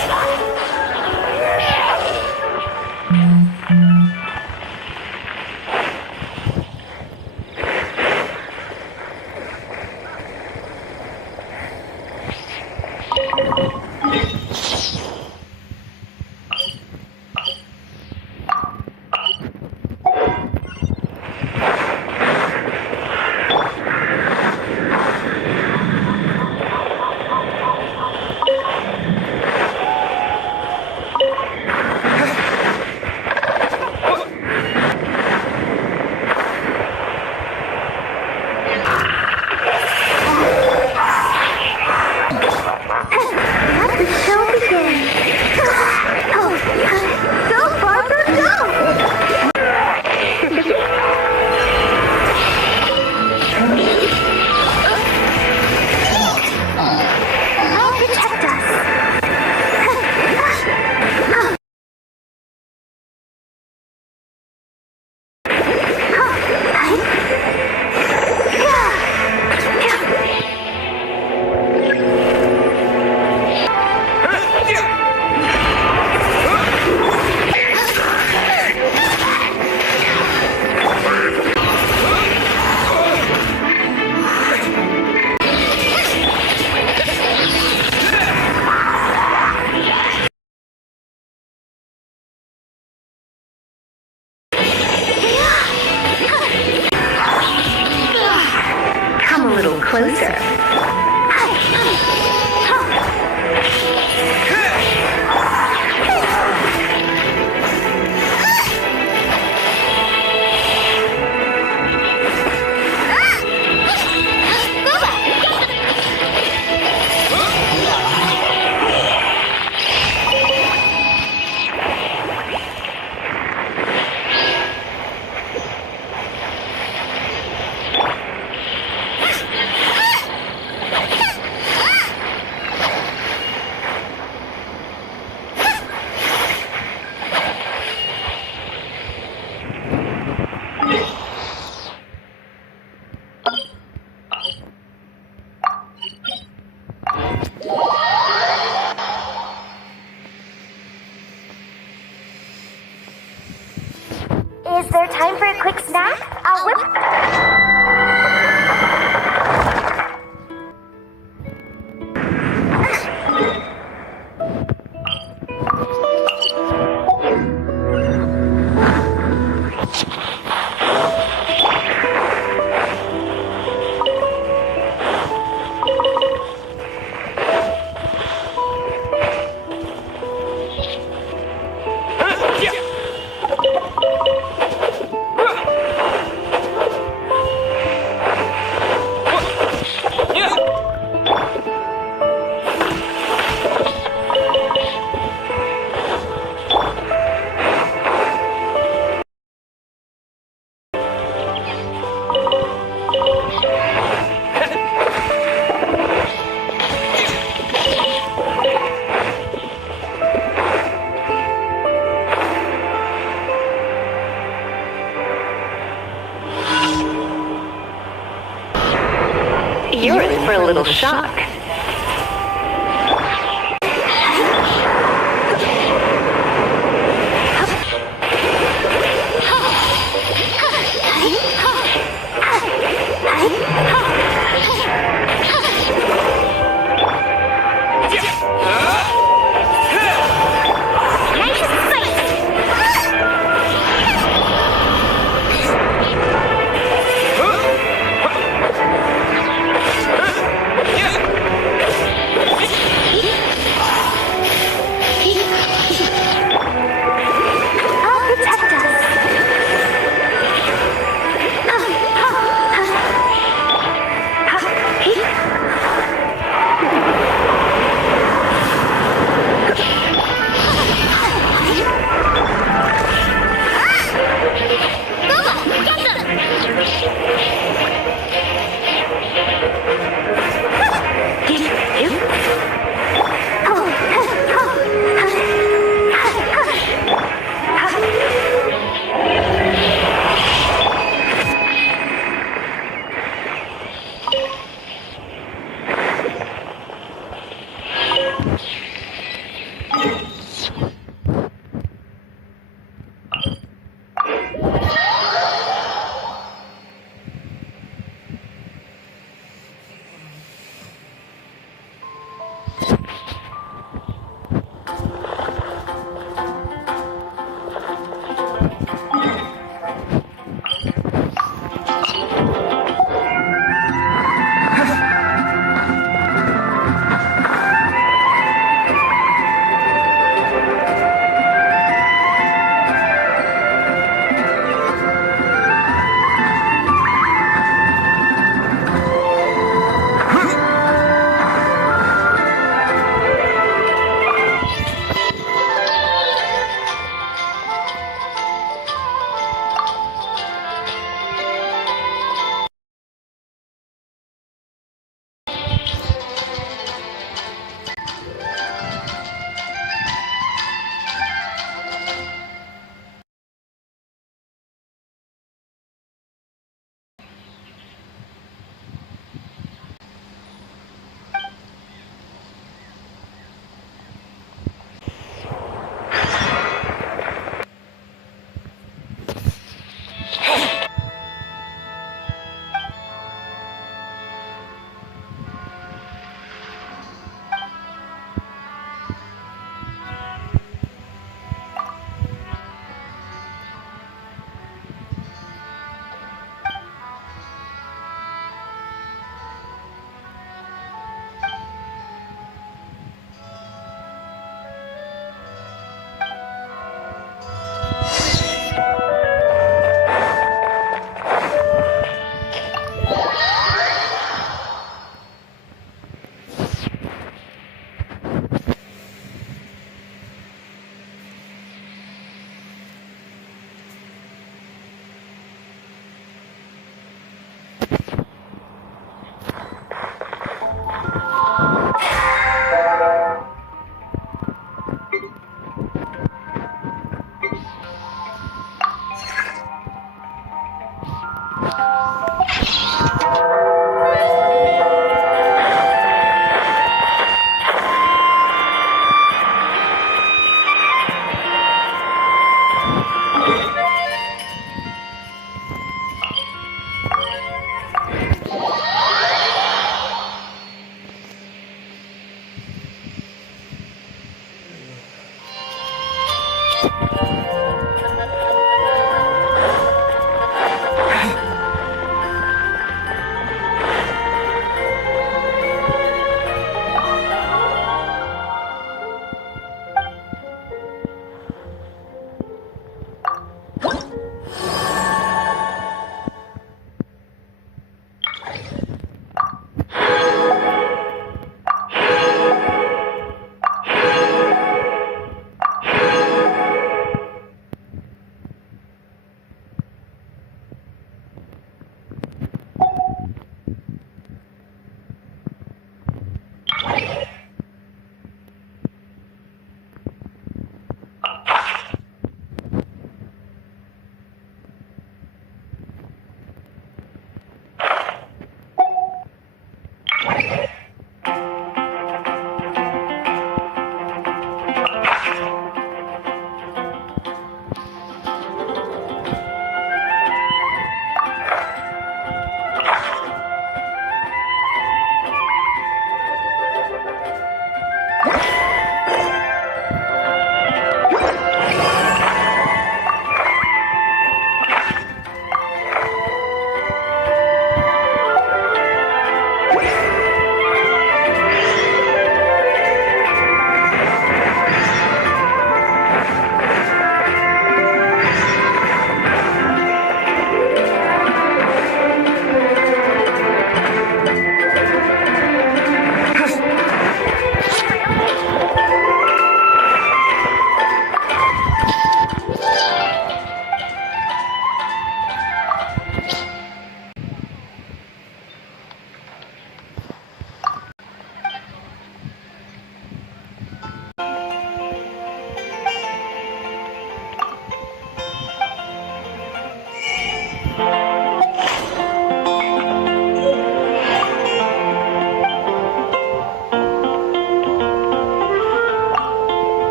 Closer. Is there time for a quick snack? I'll whip. You're in for a little shock. Yeah.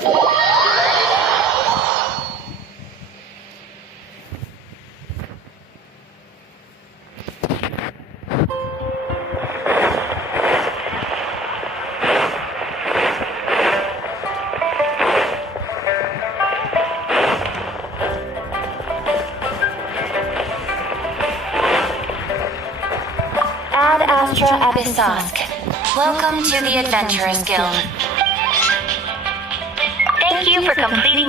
Ad Astra Abyssosk. Welcome to the Adventurers Guild. Thank you for completing...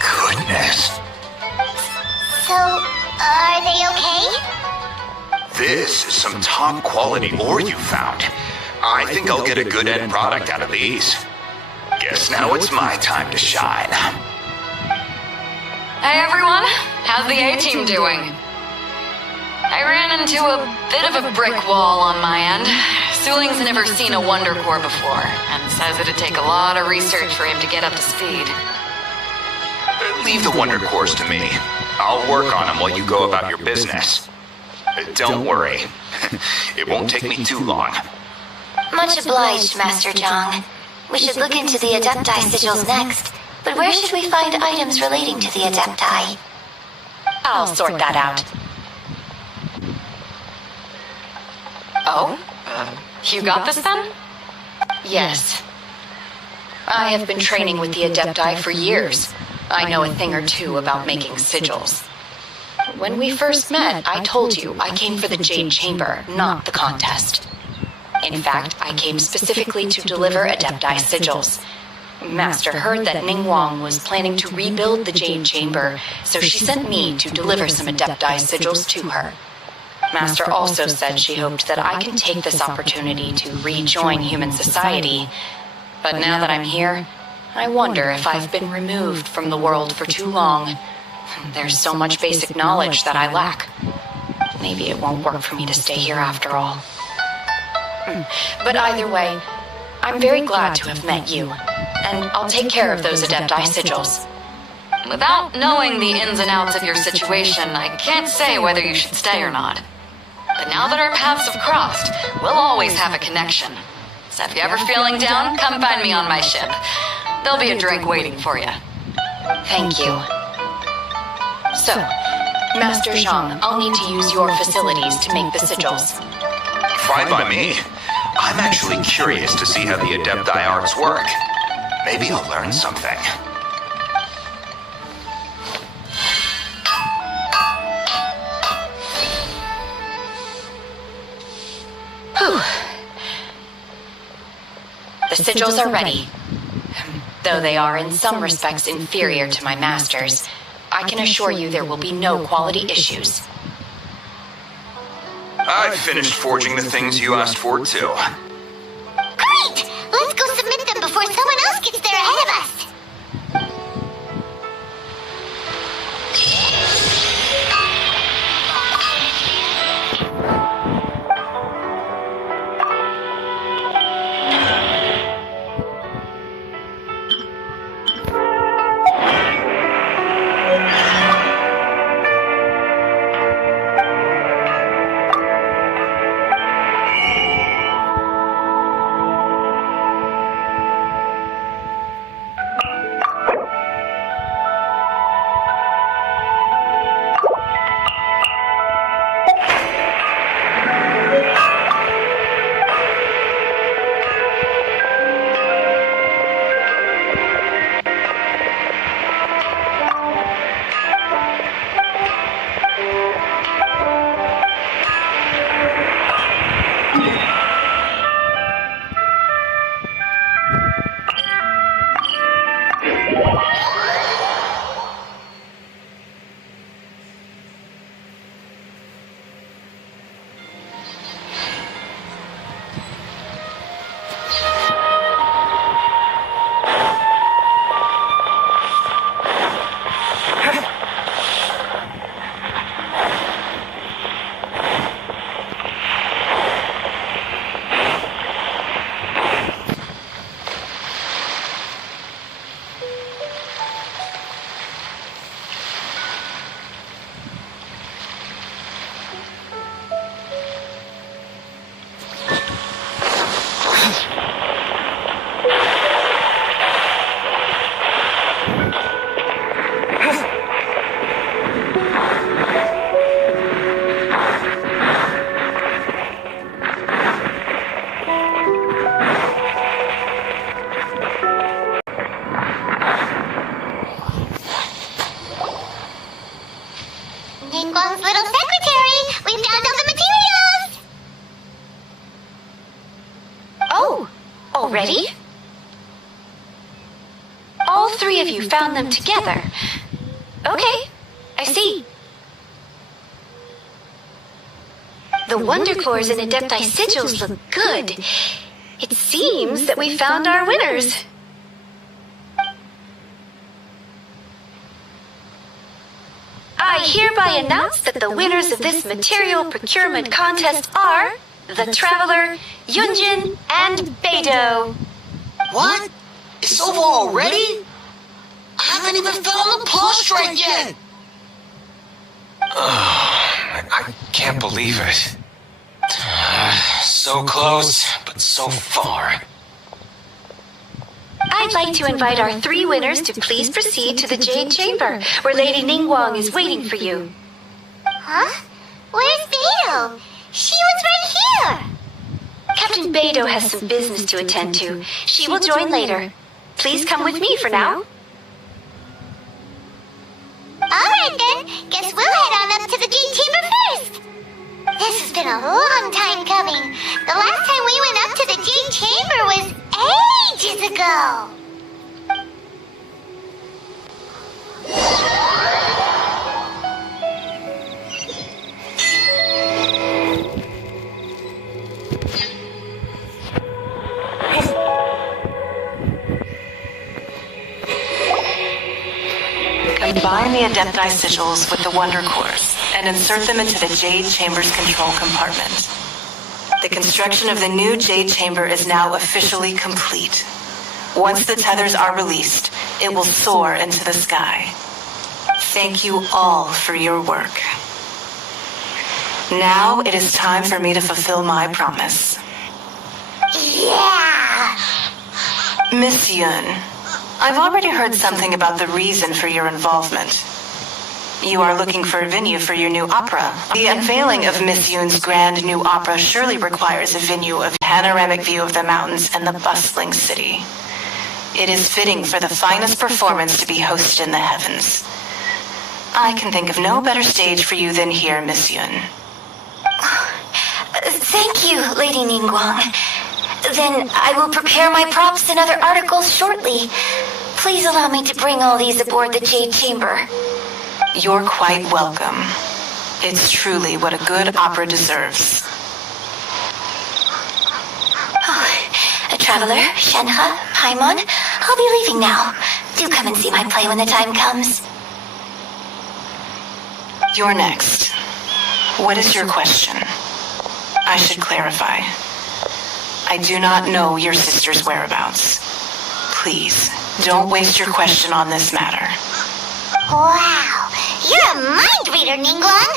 Goodness. So, are they okay? This is some top quality ore you found. I think I'll get a good end product out of these. Guess now it's my time to shine. Hey everyone, how's the A-team doing? I ran into a bit of a brick wall on my end. Suling's never seen a Wonder Core before, and says it'd take a lot of research for him to get up to speed. Leave the Wonder Cores to me. I'll work on them while you go about your business. Don't worry. It won't take me too long. Much obliged, Master Zhang. We should look into the Adepti sigils next, but where should we find items relating to the Adepti? I'll sort that out. Oh? You got this then? Yes. I have been training with the Adepti for years. I know a thing or two about making sigils. When we first met, I told you I came for the Jade Chamber, not the contest. In fact, I came specifically to deliver Adepti sigils. Master heard that Ning Wang was planning to rebuild the Jade Chamber, so she sent me to deliver some Adepti sigils to her. Master also said she hoped that I can take this opportunity to rejoin human society. But now that I'm here, I wonder if I've been removed from the world for too long. There's so much basic knowledge that I lack. Maybe it won't work for me to stay here after all. But either way, I'm very glad to have met you, and I'll take care of those Adepti sigils. Without knowing the ins and outs of your situation, I can't say whether you should stay or not. But now that our paths have crossed, we'll always have a connection. So if you're ever feeling down, come find me on my ship. There'll be a drink waiting for you. Thank you. So, Master Zhang, I'll need to use your facilities to make the sigils. Fine by me. I'm actually curious to see how the Adepti arts work. Maybe I'll learn something. Whew. The sigils are ready. Though they are in some respects inferior to my master's, I can assure you there will be no quality issues. I've finished forging the things you asked for, too. Great! Let's go submit them before someone else gets there ahead of us. all three of you found them together. Okay, I see. The Wonder Cores and Adepti Sigils look good. It seems that we found our winners. I hereby announce that the winners of this material procurement contest are the Traveler, Yunjin, and Beidou. What? It's over already? I haven't even found the plus strike yet! I can't believe it. So close, but so far. I'd like to invite our three winners to please proceed to the Jade Chamber, where Lady Ningguang is waiting for you. Huh? Where's Beidou? She was right here! Captain Beidou has some business to attend to. She will join later. Please come with me for now. Alright then, guess we'll head on up to the Jade Chamber first! This has been a long time coming. The last time we went up to the Jade Chamber was ages ago. Combine the Adepti Sigils with the Wonder Cores and insert them into the Jade Chamber's control compartment. The construction of the new Jade Chamber is now officially complete. Once the tethers are released, it will soar into the sky. Thank you all for your work. Now it is time for me to fulfill my promise. Yeah! Miss Yun, I've already heard something about the reason for your involvement. You are looking for a venue for your new opera. The unveiling of Miss Yun's grand new opera surely requires a venue of panoramic view of the mountains and the bustling city. It is fitting for the finest performance to be hosted in the heavens. I can think of no better stage for you than here, Miss Yun. Thank you, Lady Ningguang. Then I will prepare my props and other articles shortly. Please allow me to bring all these aboard the Jade Chamber. You're quite welcome. It's truly what a good opera deserves. Traveler, Shenhe, Paimon, I'll be leaving now. Do come and see my play when the time comes. You're next. What is your question? I should clarify. I do not know your sister's whereabouts. Please, don't waste your question on this matter. Wow, you're a mind reader, Ningguang.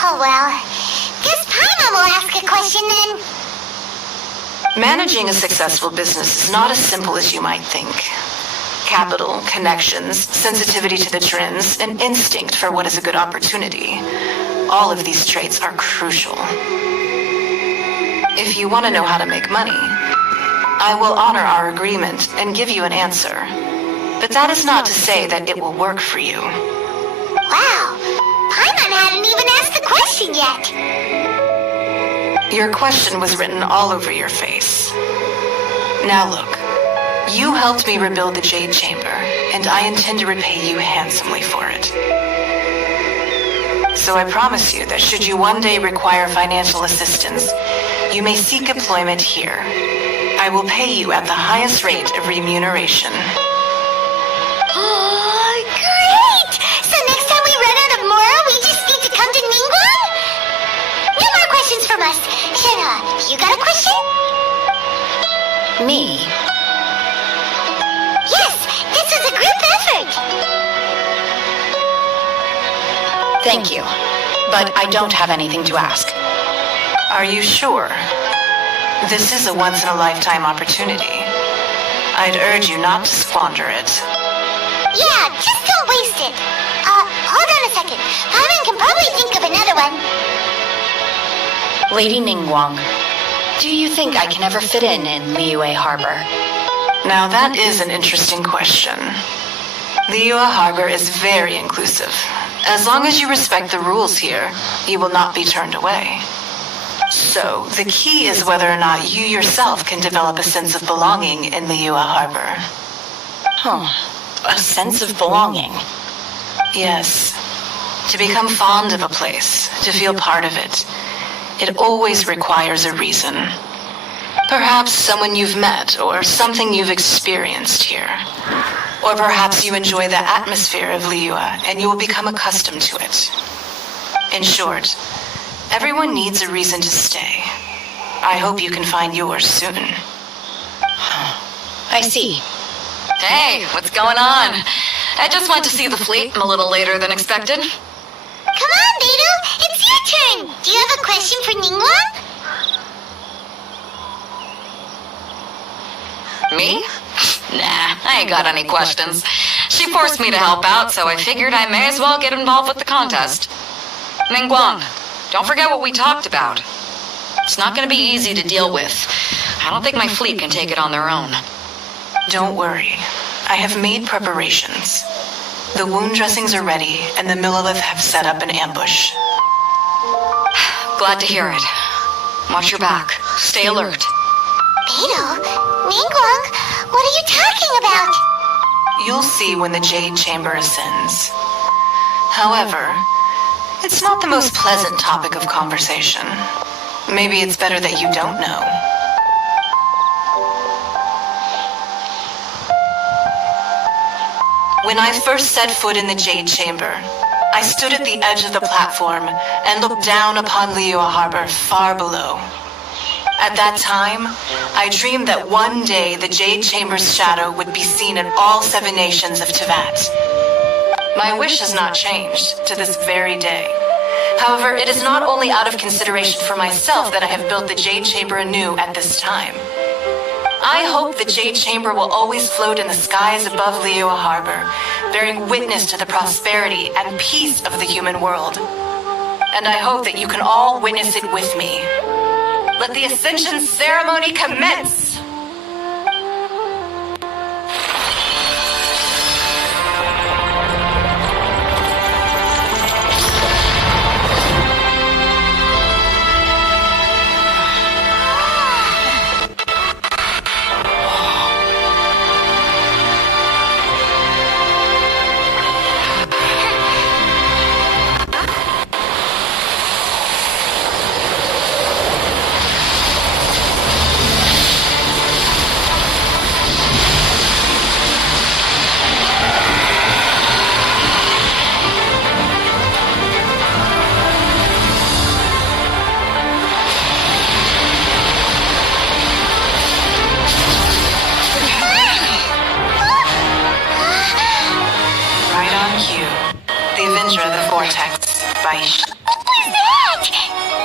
Oh well, guess Paimon will ask a question then. Managing a successful business is not as simple as you might think. Capital, connections, sensitivity to the trends, and instinct for what is a good opportunity. All of these traits are crucial. If you want to know how to make money, I will honor our agreement and give you an answer. But that is not to say that it will work for you. Wow, Paimon hadn't even asked the question yet. Your question was written all over your face. Now look, you helped me rebuild the Jade Chamber, and I intend to repay you handsomely for it. So I promise you that should you one day require financial assistance, you may seek employment here. I will pay you at the highest rate of remuneration. Oh, great! So next time we run out of Mora, we just need to come to Ningguang? No more questions from us. Shenhe, you got a question? Me? Yes, this was a group effort. Thank you, but I don't have anything to ask. Are you sure? This is a once-in-a-lifetime opportunity. I'd urge you not to squander it. Yeah, just don't waste it. Hold on a second. Paimon can probably think of another one. Lady Ningguang, do you think I can ever fit in Liyue Harbor? Now that is an interesting question. Liyue Harbor is very inclusive. As long as you respect the rules here, you will not be turned away. So, the key is whether or not you yourself can develop a sense of belonging in Liyue Harbor. A sense of belonging. Yes. To become fond of a place, to feel part of it, it always requires a reason. Perhaps someone you've met, or something you've experienced here. Or perhaps you enjoy the atmosphere of Liyue, and you will become accustomed to it. In short, everyone needs a reason to stay. I hope you can find yours soon. I see. Hey, what's going on? I just went to see the fleet a little later than expected. Come on, Beto. It's your turn. Do you have a question for Ningguang? Me? Nah, I ain't got any questions. She forced me to help out, so I figured I may as well get involved with the contest. Ningguang, don't forget what we talked about. It's not gonna be easy to deal with. I don't think my fleet can take it on their own. Don't worry. I have made preparations. The wound dressings are ready, and the Millilith have set up an ambush. Glad to hear it. Watch your back. Stay alert. Beto, Ningguang, what are you talking about? You'll see when the Jade Chamber ascends. However, it's not the most pleasant topic of conversation. Maybe it's better that you don't know. When I first set foot in the Jade Chamber, I stood at the edge of the platform and looked down upon Liyue Harbor far below. At that time, I dreamed that one day the Jade Chamber's shadow would be seen in all 7 nations of Teyvat. My wish has not changed to this very day. However, it is not only out of consideration for myself that I have built the Jade Chamber anew at this time. I hope the Jade Chamber will always float in the skies above Liyue Harbor, bearing witness to the prosperity and peace of the human world. And I hope that you can all witness it with me. Let the Ascension ceremony commence!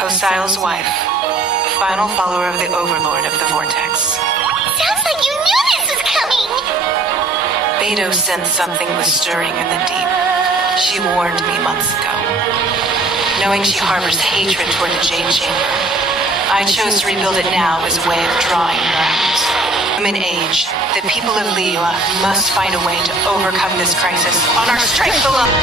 Osial's wife, final follower of the Overlord of the Vortex. Sounds like you knew this was coming! Beto sensed something was stirring in the deep. She warned me months ago. Knowing she harbors hatred toward the Jade Chamber, I chose to rebuild it now as a way of drawing her out. In age, the people of Liyue must find a way to overcome this crisis on our strength alone.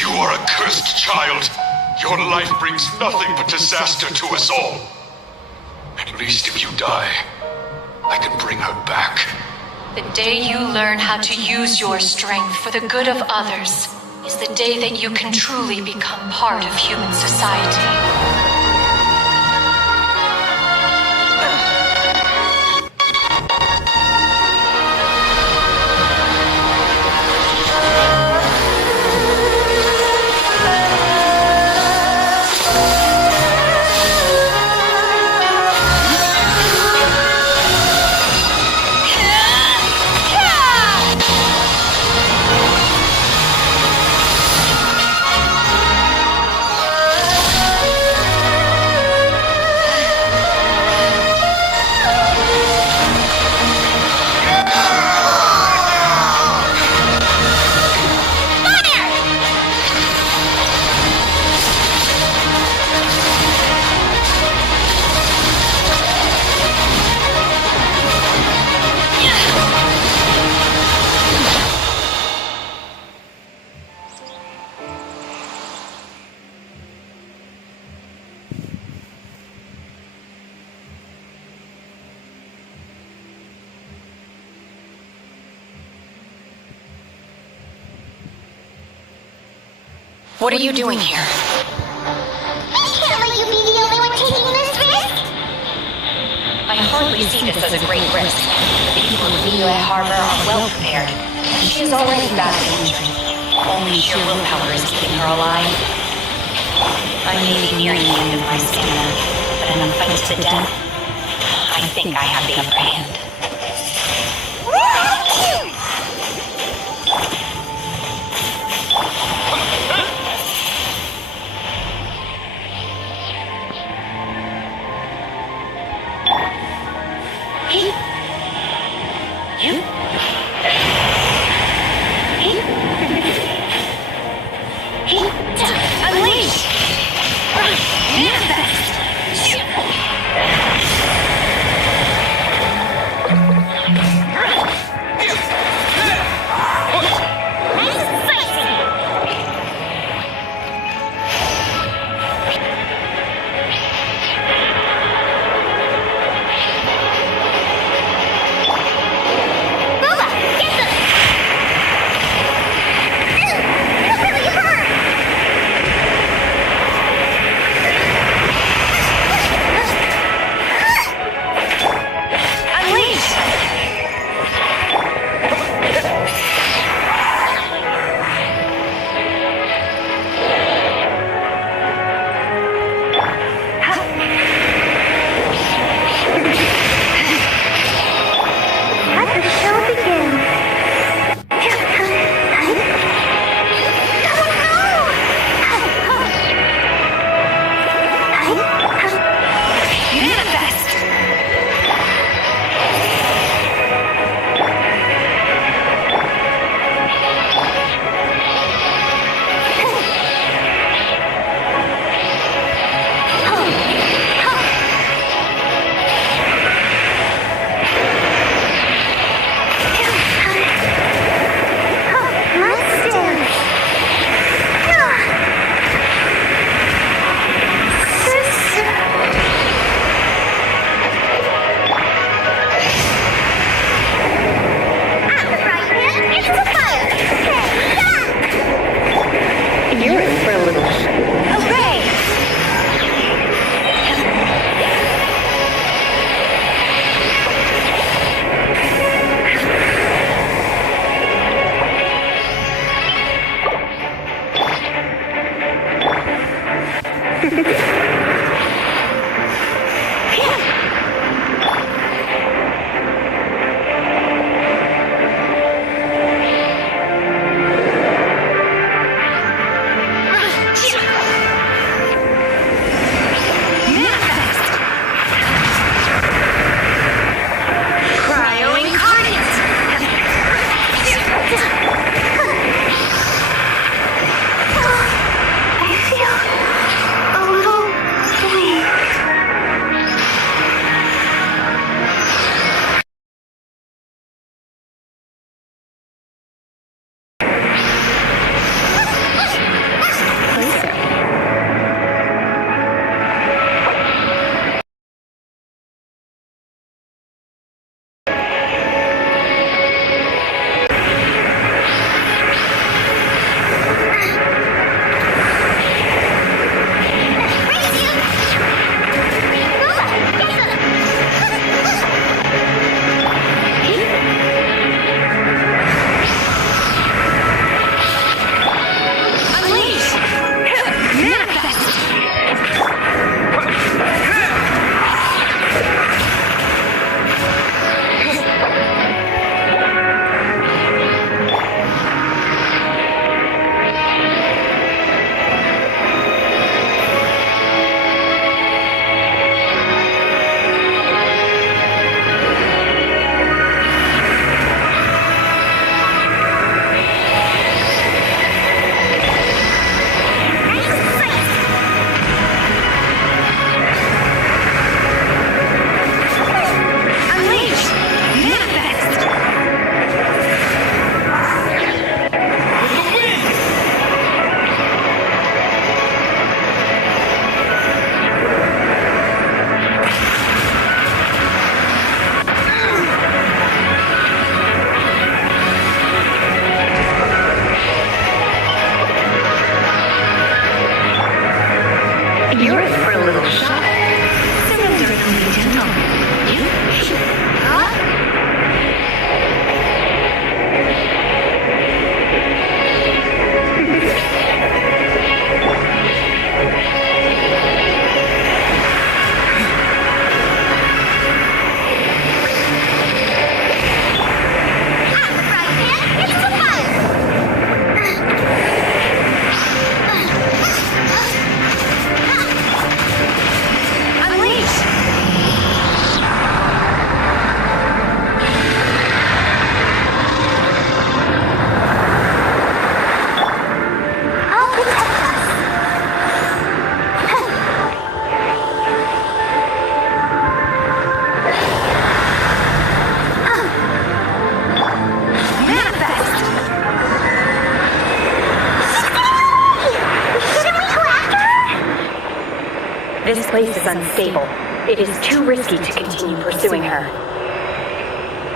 You are a cursed child. Your life brings nothing but disaster to us all. At least if you die, I can bring her back. The day you learn how to use your strength for the good of others is the day that you can truly become part of human society. What are you doing here? I can't let you be the only one taking this risk! I hardly see this as a great risk. The people of Liyue Harbor are well prepared. She is already badly injured. Only sheer willpower is keeping her alive. I may be nearing the end of my stamina, but in a fight to the death, I think I have the upper hand. You're in for a little shock. Surrender to me, gentle. Huh? This place is unstable. It is too risky to continue pursuing her.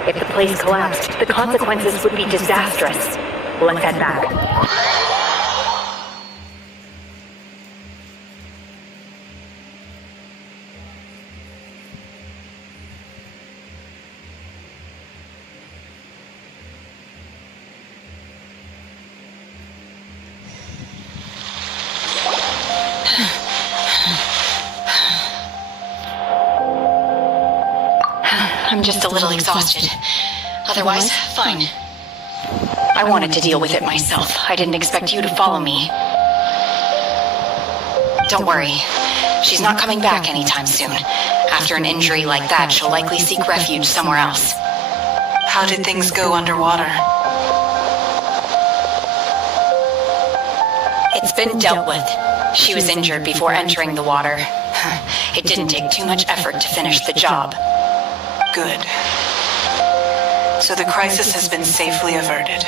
If the place collapsed, the consequences would be disastrous. Let's head back. I'm just a little exhausted. Otherwise, fine. I wanted to deal with it myself. I didn't expect you to follow me. Don't worry. She's not coming back anytime soon. After an injury like that, she'll likely seek refuge somewhere else. How did things go underwater? It's been dealt with. She was injured before entering the water. It didn't take too much effort to finish the job. Good. So the crisis has been safely averted.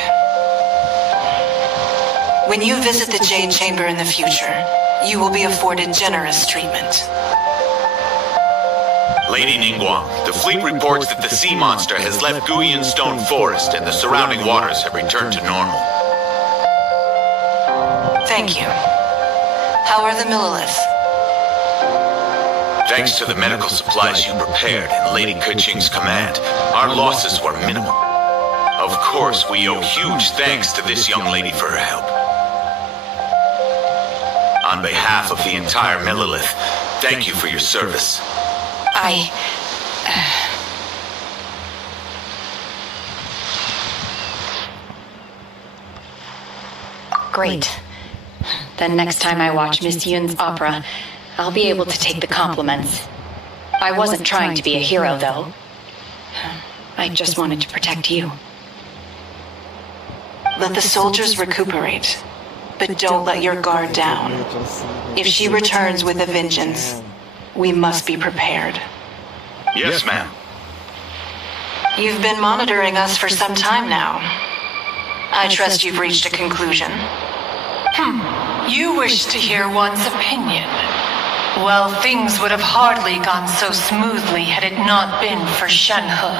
When you visit the Jade Chamber in the future, you will be afforded generous treatment. Lady Ningguang, the fleet reports that the sea monster has left Guyan Stone Forest and the surrounding waters have returned to normal. Thank you. How are the Millilith? Thanks to the medical supplies you prepared in Lady Keqing's command, our losses were minimal. Of course, we owe huge thanks to this young lady for her help. On behalf of the entire Millilith, thank you for your service. Great. Then next time I watch Miss Yun's opera, I'll be able to take the compliments. I wasn't trying to be a hero, though. I just wanted to protect you. Let the soldiers recuperate, but don't let your guard down. If she returns with a vengeance, we must be prepared. Yes, ma'am. You've been monitoring us for some time now. I trust you've reached a conclusion. You wish to hear one's opinion. Well, things would have hardly gone so smoothly had it not been for Shenhe.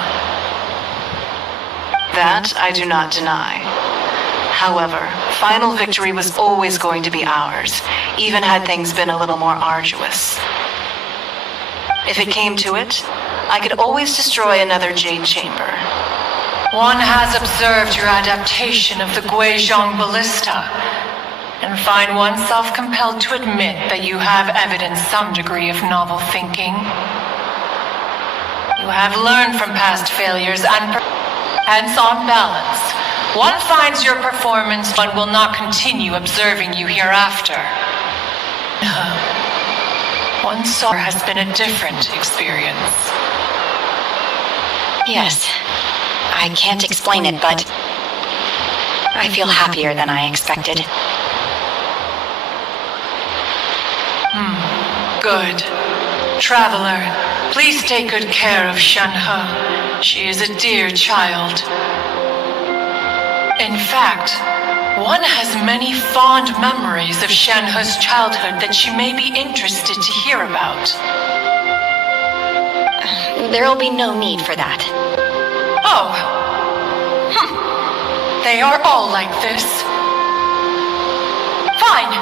That I do not deny. However, final victory was always going to be ours, even had things been a little more arduous. If it came to it, I could always destroy another Jade Chamber. One has observed your adaptation of the Guizhong Ballista, and find oneself compelled to admit that you have evidenced some degree of novel thinking. You have learned from past failures and hence on balance, one finds your performance but will not continue observing you hereafter. One saw has been a different experience. Yes. I can't explain it, but I feel happier than I expected. Good. Traveler, please take good care of Shenhe. She is a dear child. In fact, one has many fond memories of Shenhe's childhood that she may be interested to hear about. There'll be no need for that. Oh. They are all like this. Fine.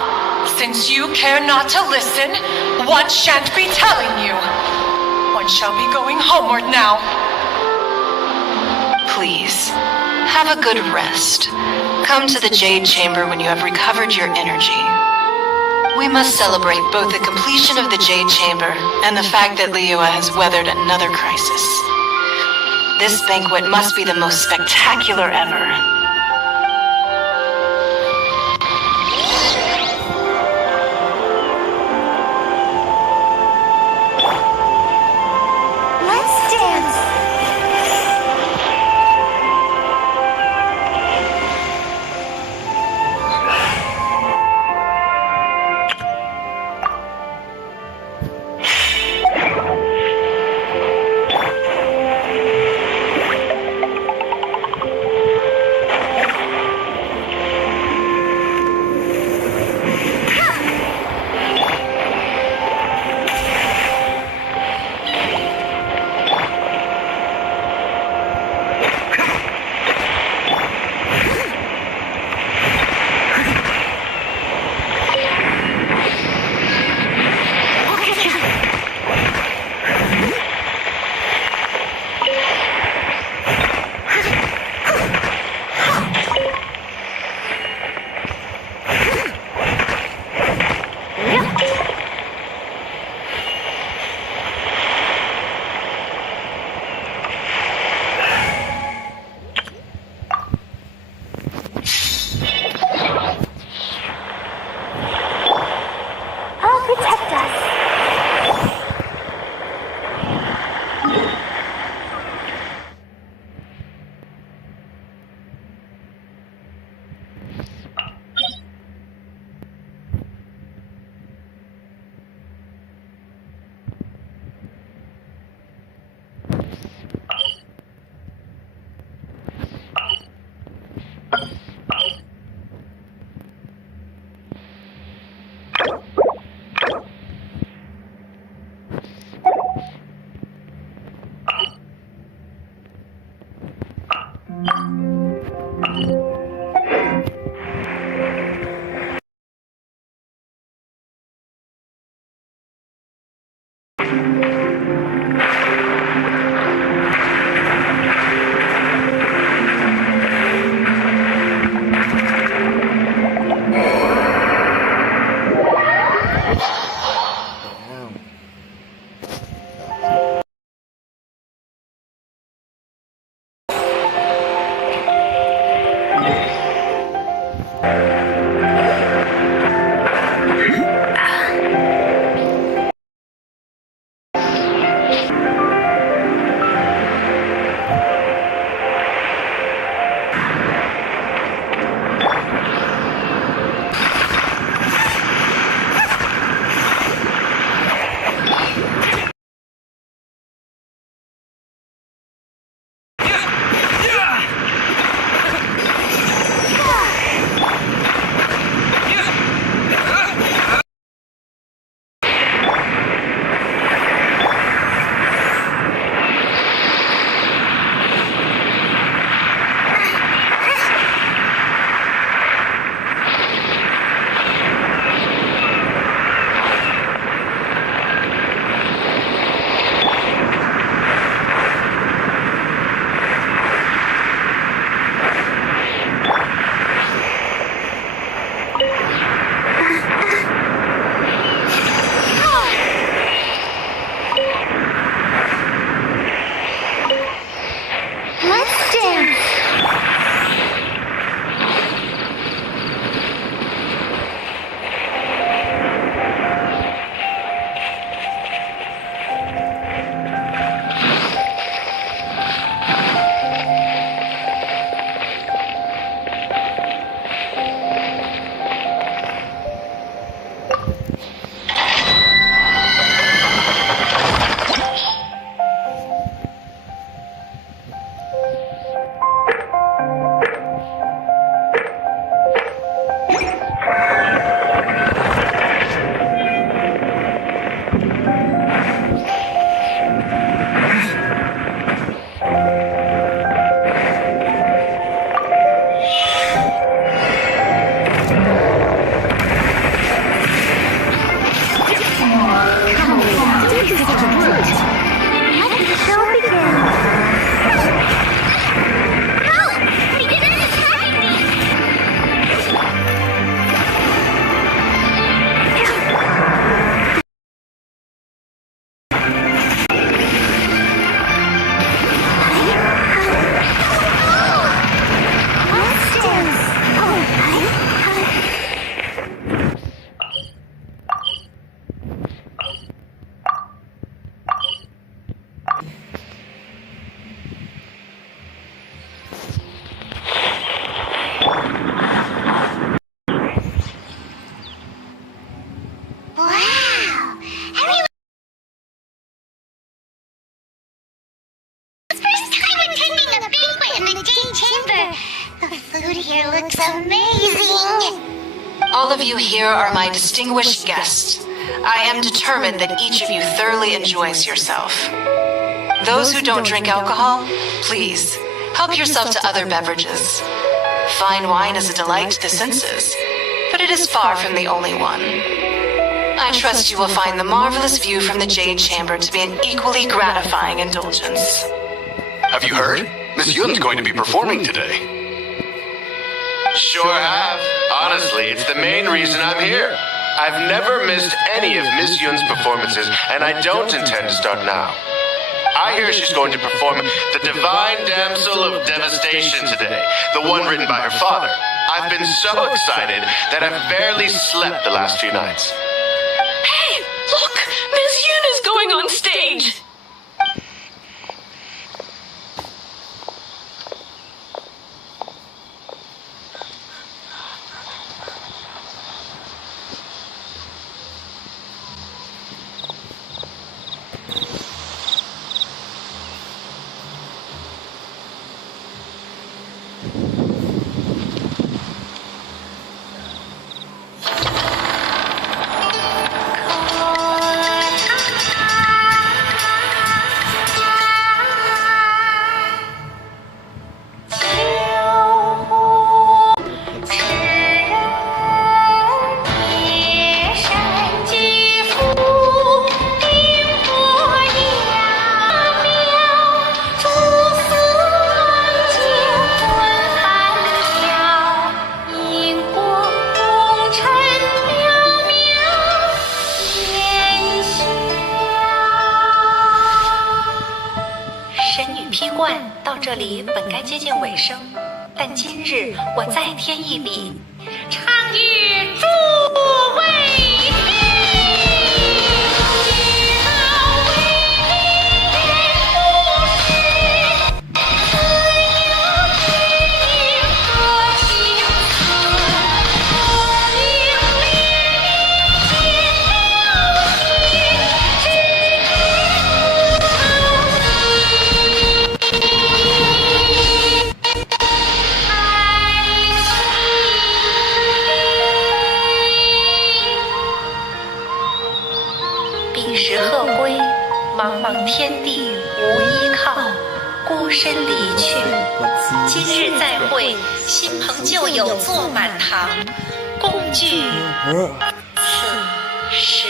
since you care not to listen, one shan't be telling you. One shall be going homeward now. Please, have a good rest. Come to the Jade Chamber when you have recovered your energy. We must celebrate both the completion of the Jade Chamber and the fact that Liyue has weathered another crisis. This banquet must be the most spectacular ever. Let's dance. Protect us. Wow! Everyone. First time attending a banquet in the Jade Chamber. The food here looks amazing. All of you here are my distinguished guests. I am determined that each of you thoroughly enjoys yourself. Those who don't drink alcohol, please, help yourself to other beverages. Fine wine is a delight to the senses, but it is far from the only one. I trust you will find the marvelous view from the Jade Chamber to be an equally gratifying indulgence. Have you heard? Miss Yun's going to be performing today. Sure have. Honestly, it's the main reason I'm here. I've never missed any of Miss Yun's performances, and I don't intend to start now. I hear she's going to perform The Divine Damsel of Devastation today, the one written by her father. I've been so excited that I've barely slept the last few nights. Hey, look! Miss Yun is going on stage!这里本该接近尾声，但今日我再添一笔，唱与诸位茫茫天地无依靠，孤身离去。今日再会，新朋旧友坐满堂，共聚此时。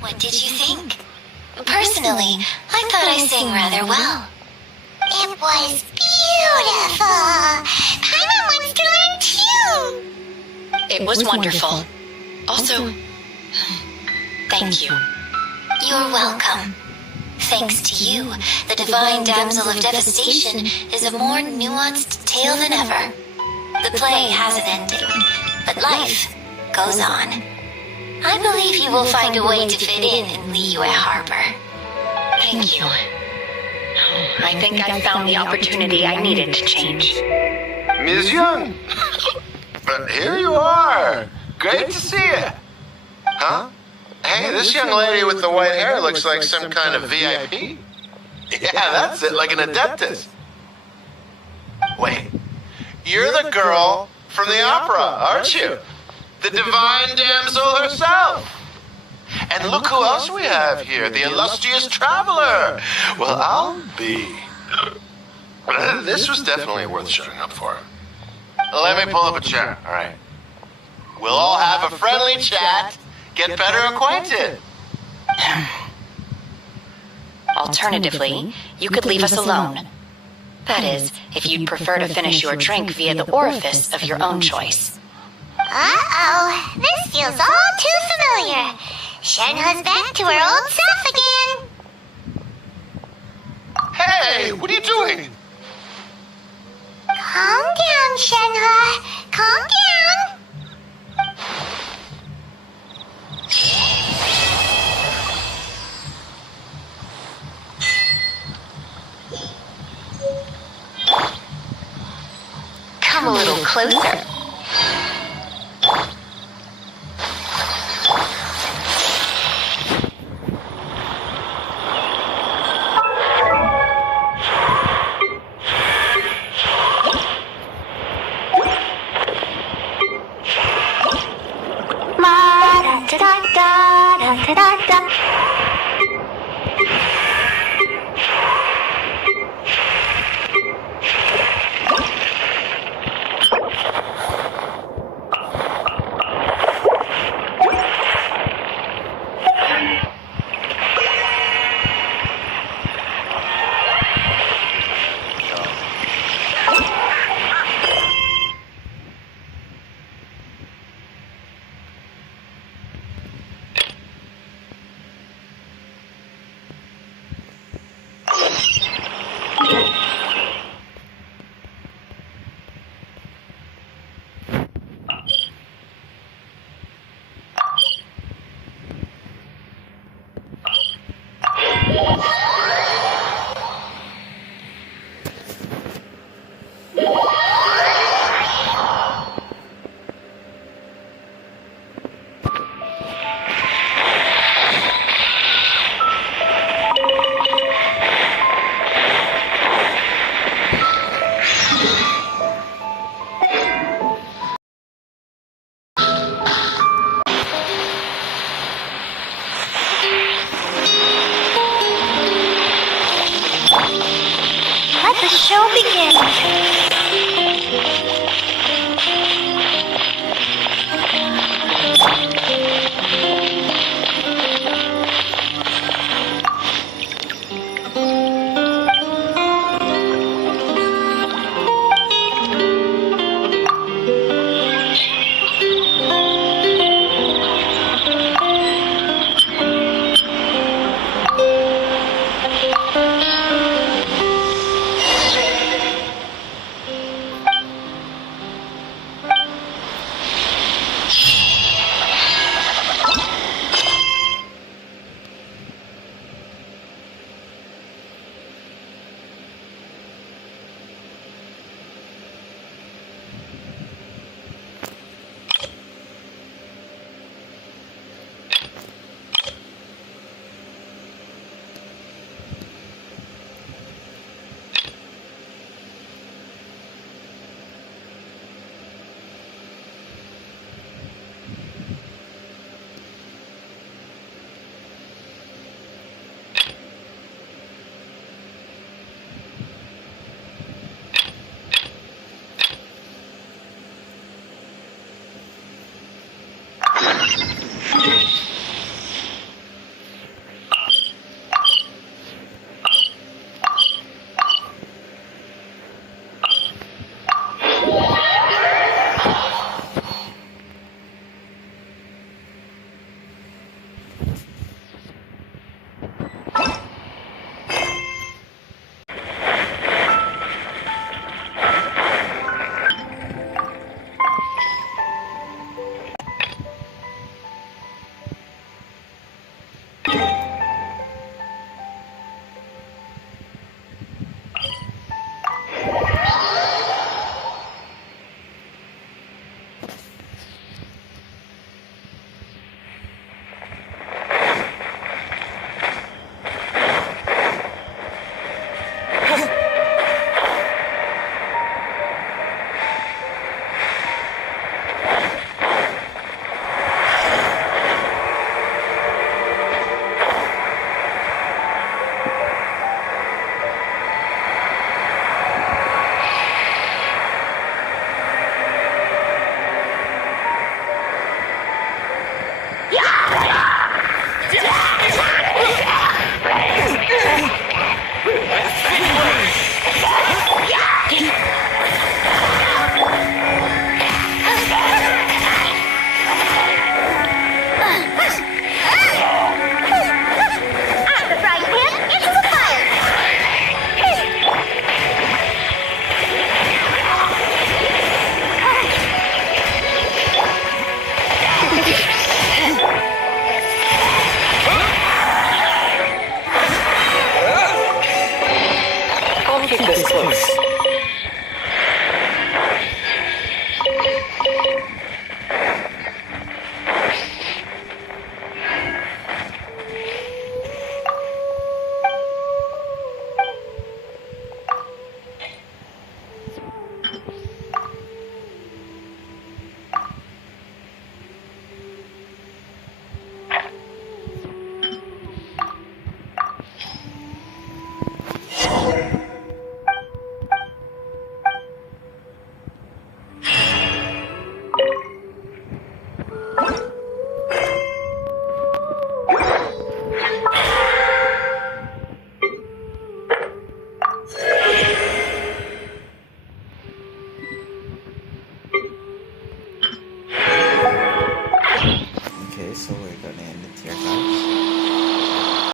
What did you think? Personally, I thought I sang rather well. It was beautiful. Paimon wants to learn too. It was wonderful. Also, thank you. You're welcome. Thanks to you, the Divine Damsel of Devastation is a more nuanced tale than ever. The play has an ending, but life goes on. I believe you will find a way to fit in Liyue Harbor. Thank you. I think I found the opportunity I needed to change. Ms. Young! But here you are! Great to see you! Huh? Hey, this young lady with the white hair looks like some kind of VIP. Yeah, that's it, like an adeptus. Wait, you're the girl from the opera, aren't you? The Divine Damsel herself! And look who else we have here, the illustrious traveler! Well, I'll be... This was definitely worth showing up for. Let me pull up a chair, all right? We'll all have a friendly chat, get better acquainted. Alternatively, you could leave us alone. That is, if you'd prefer to finish your drink via the orifice of your own choice. Uh-oh, this feels all too familiar. Shenhua's back to her old self again. Hey, what are you doing? Calm down, Shenhua. Calm down. come a little closer.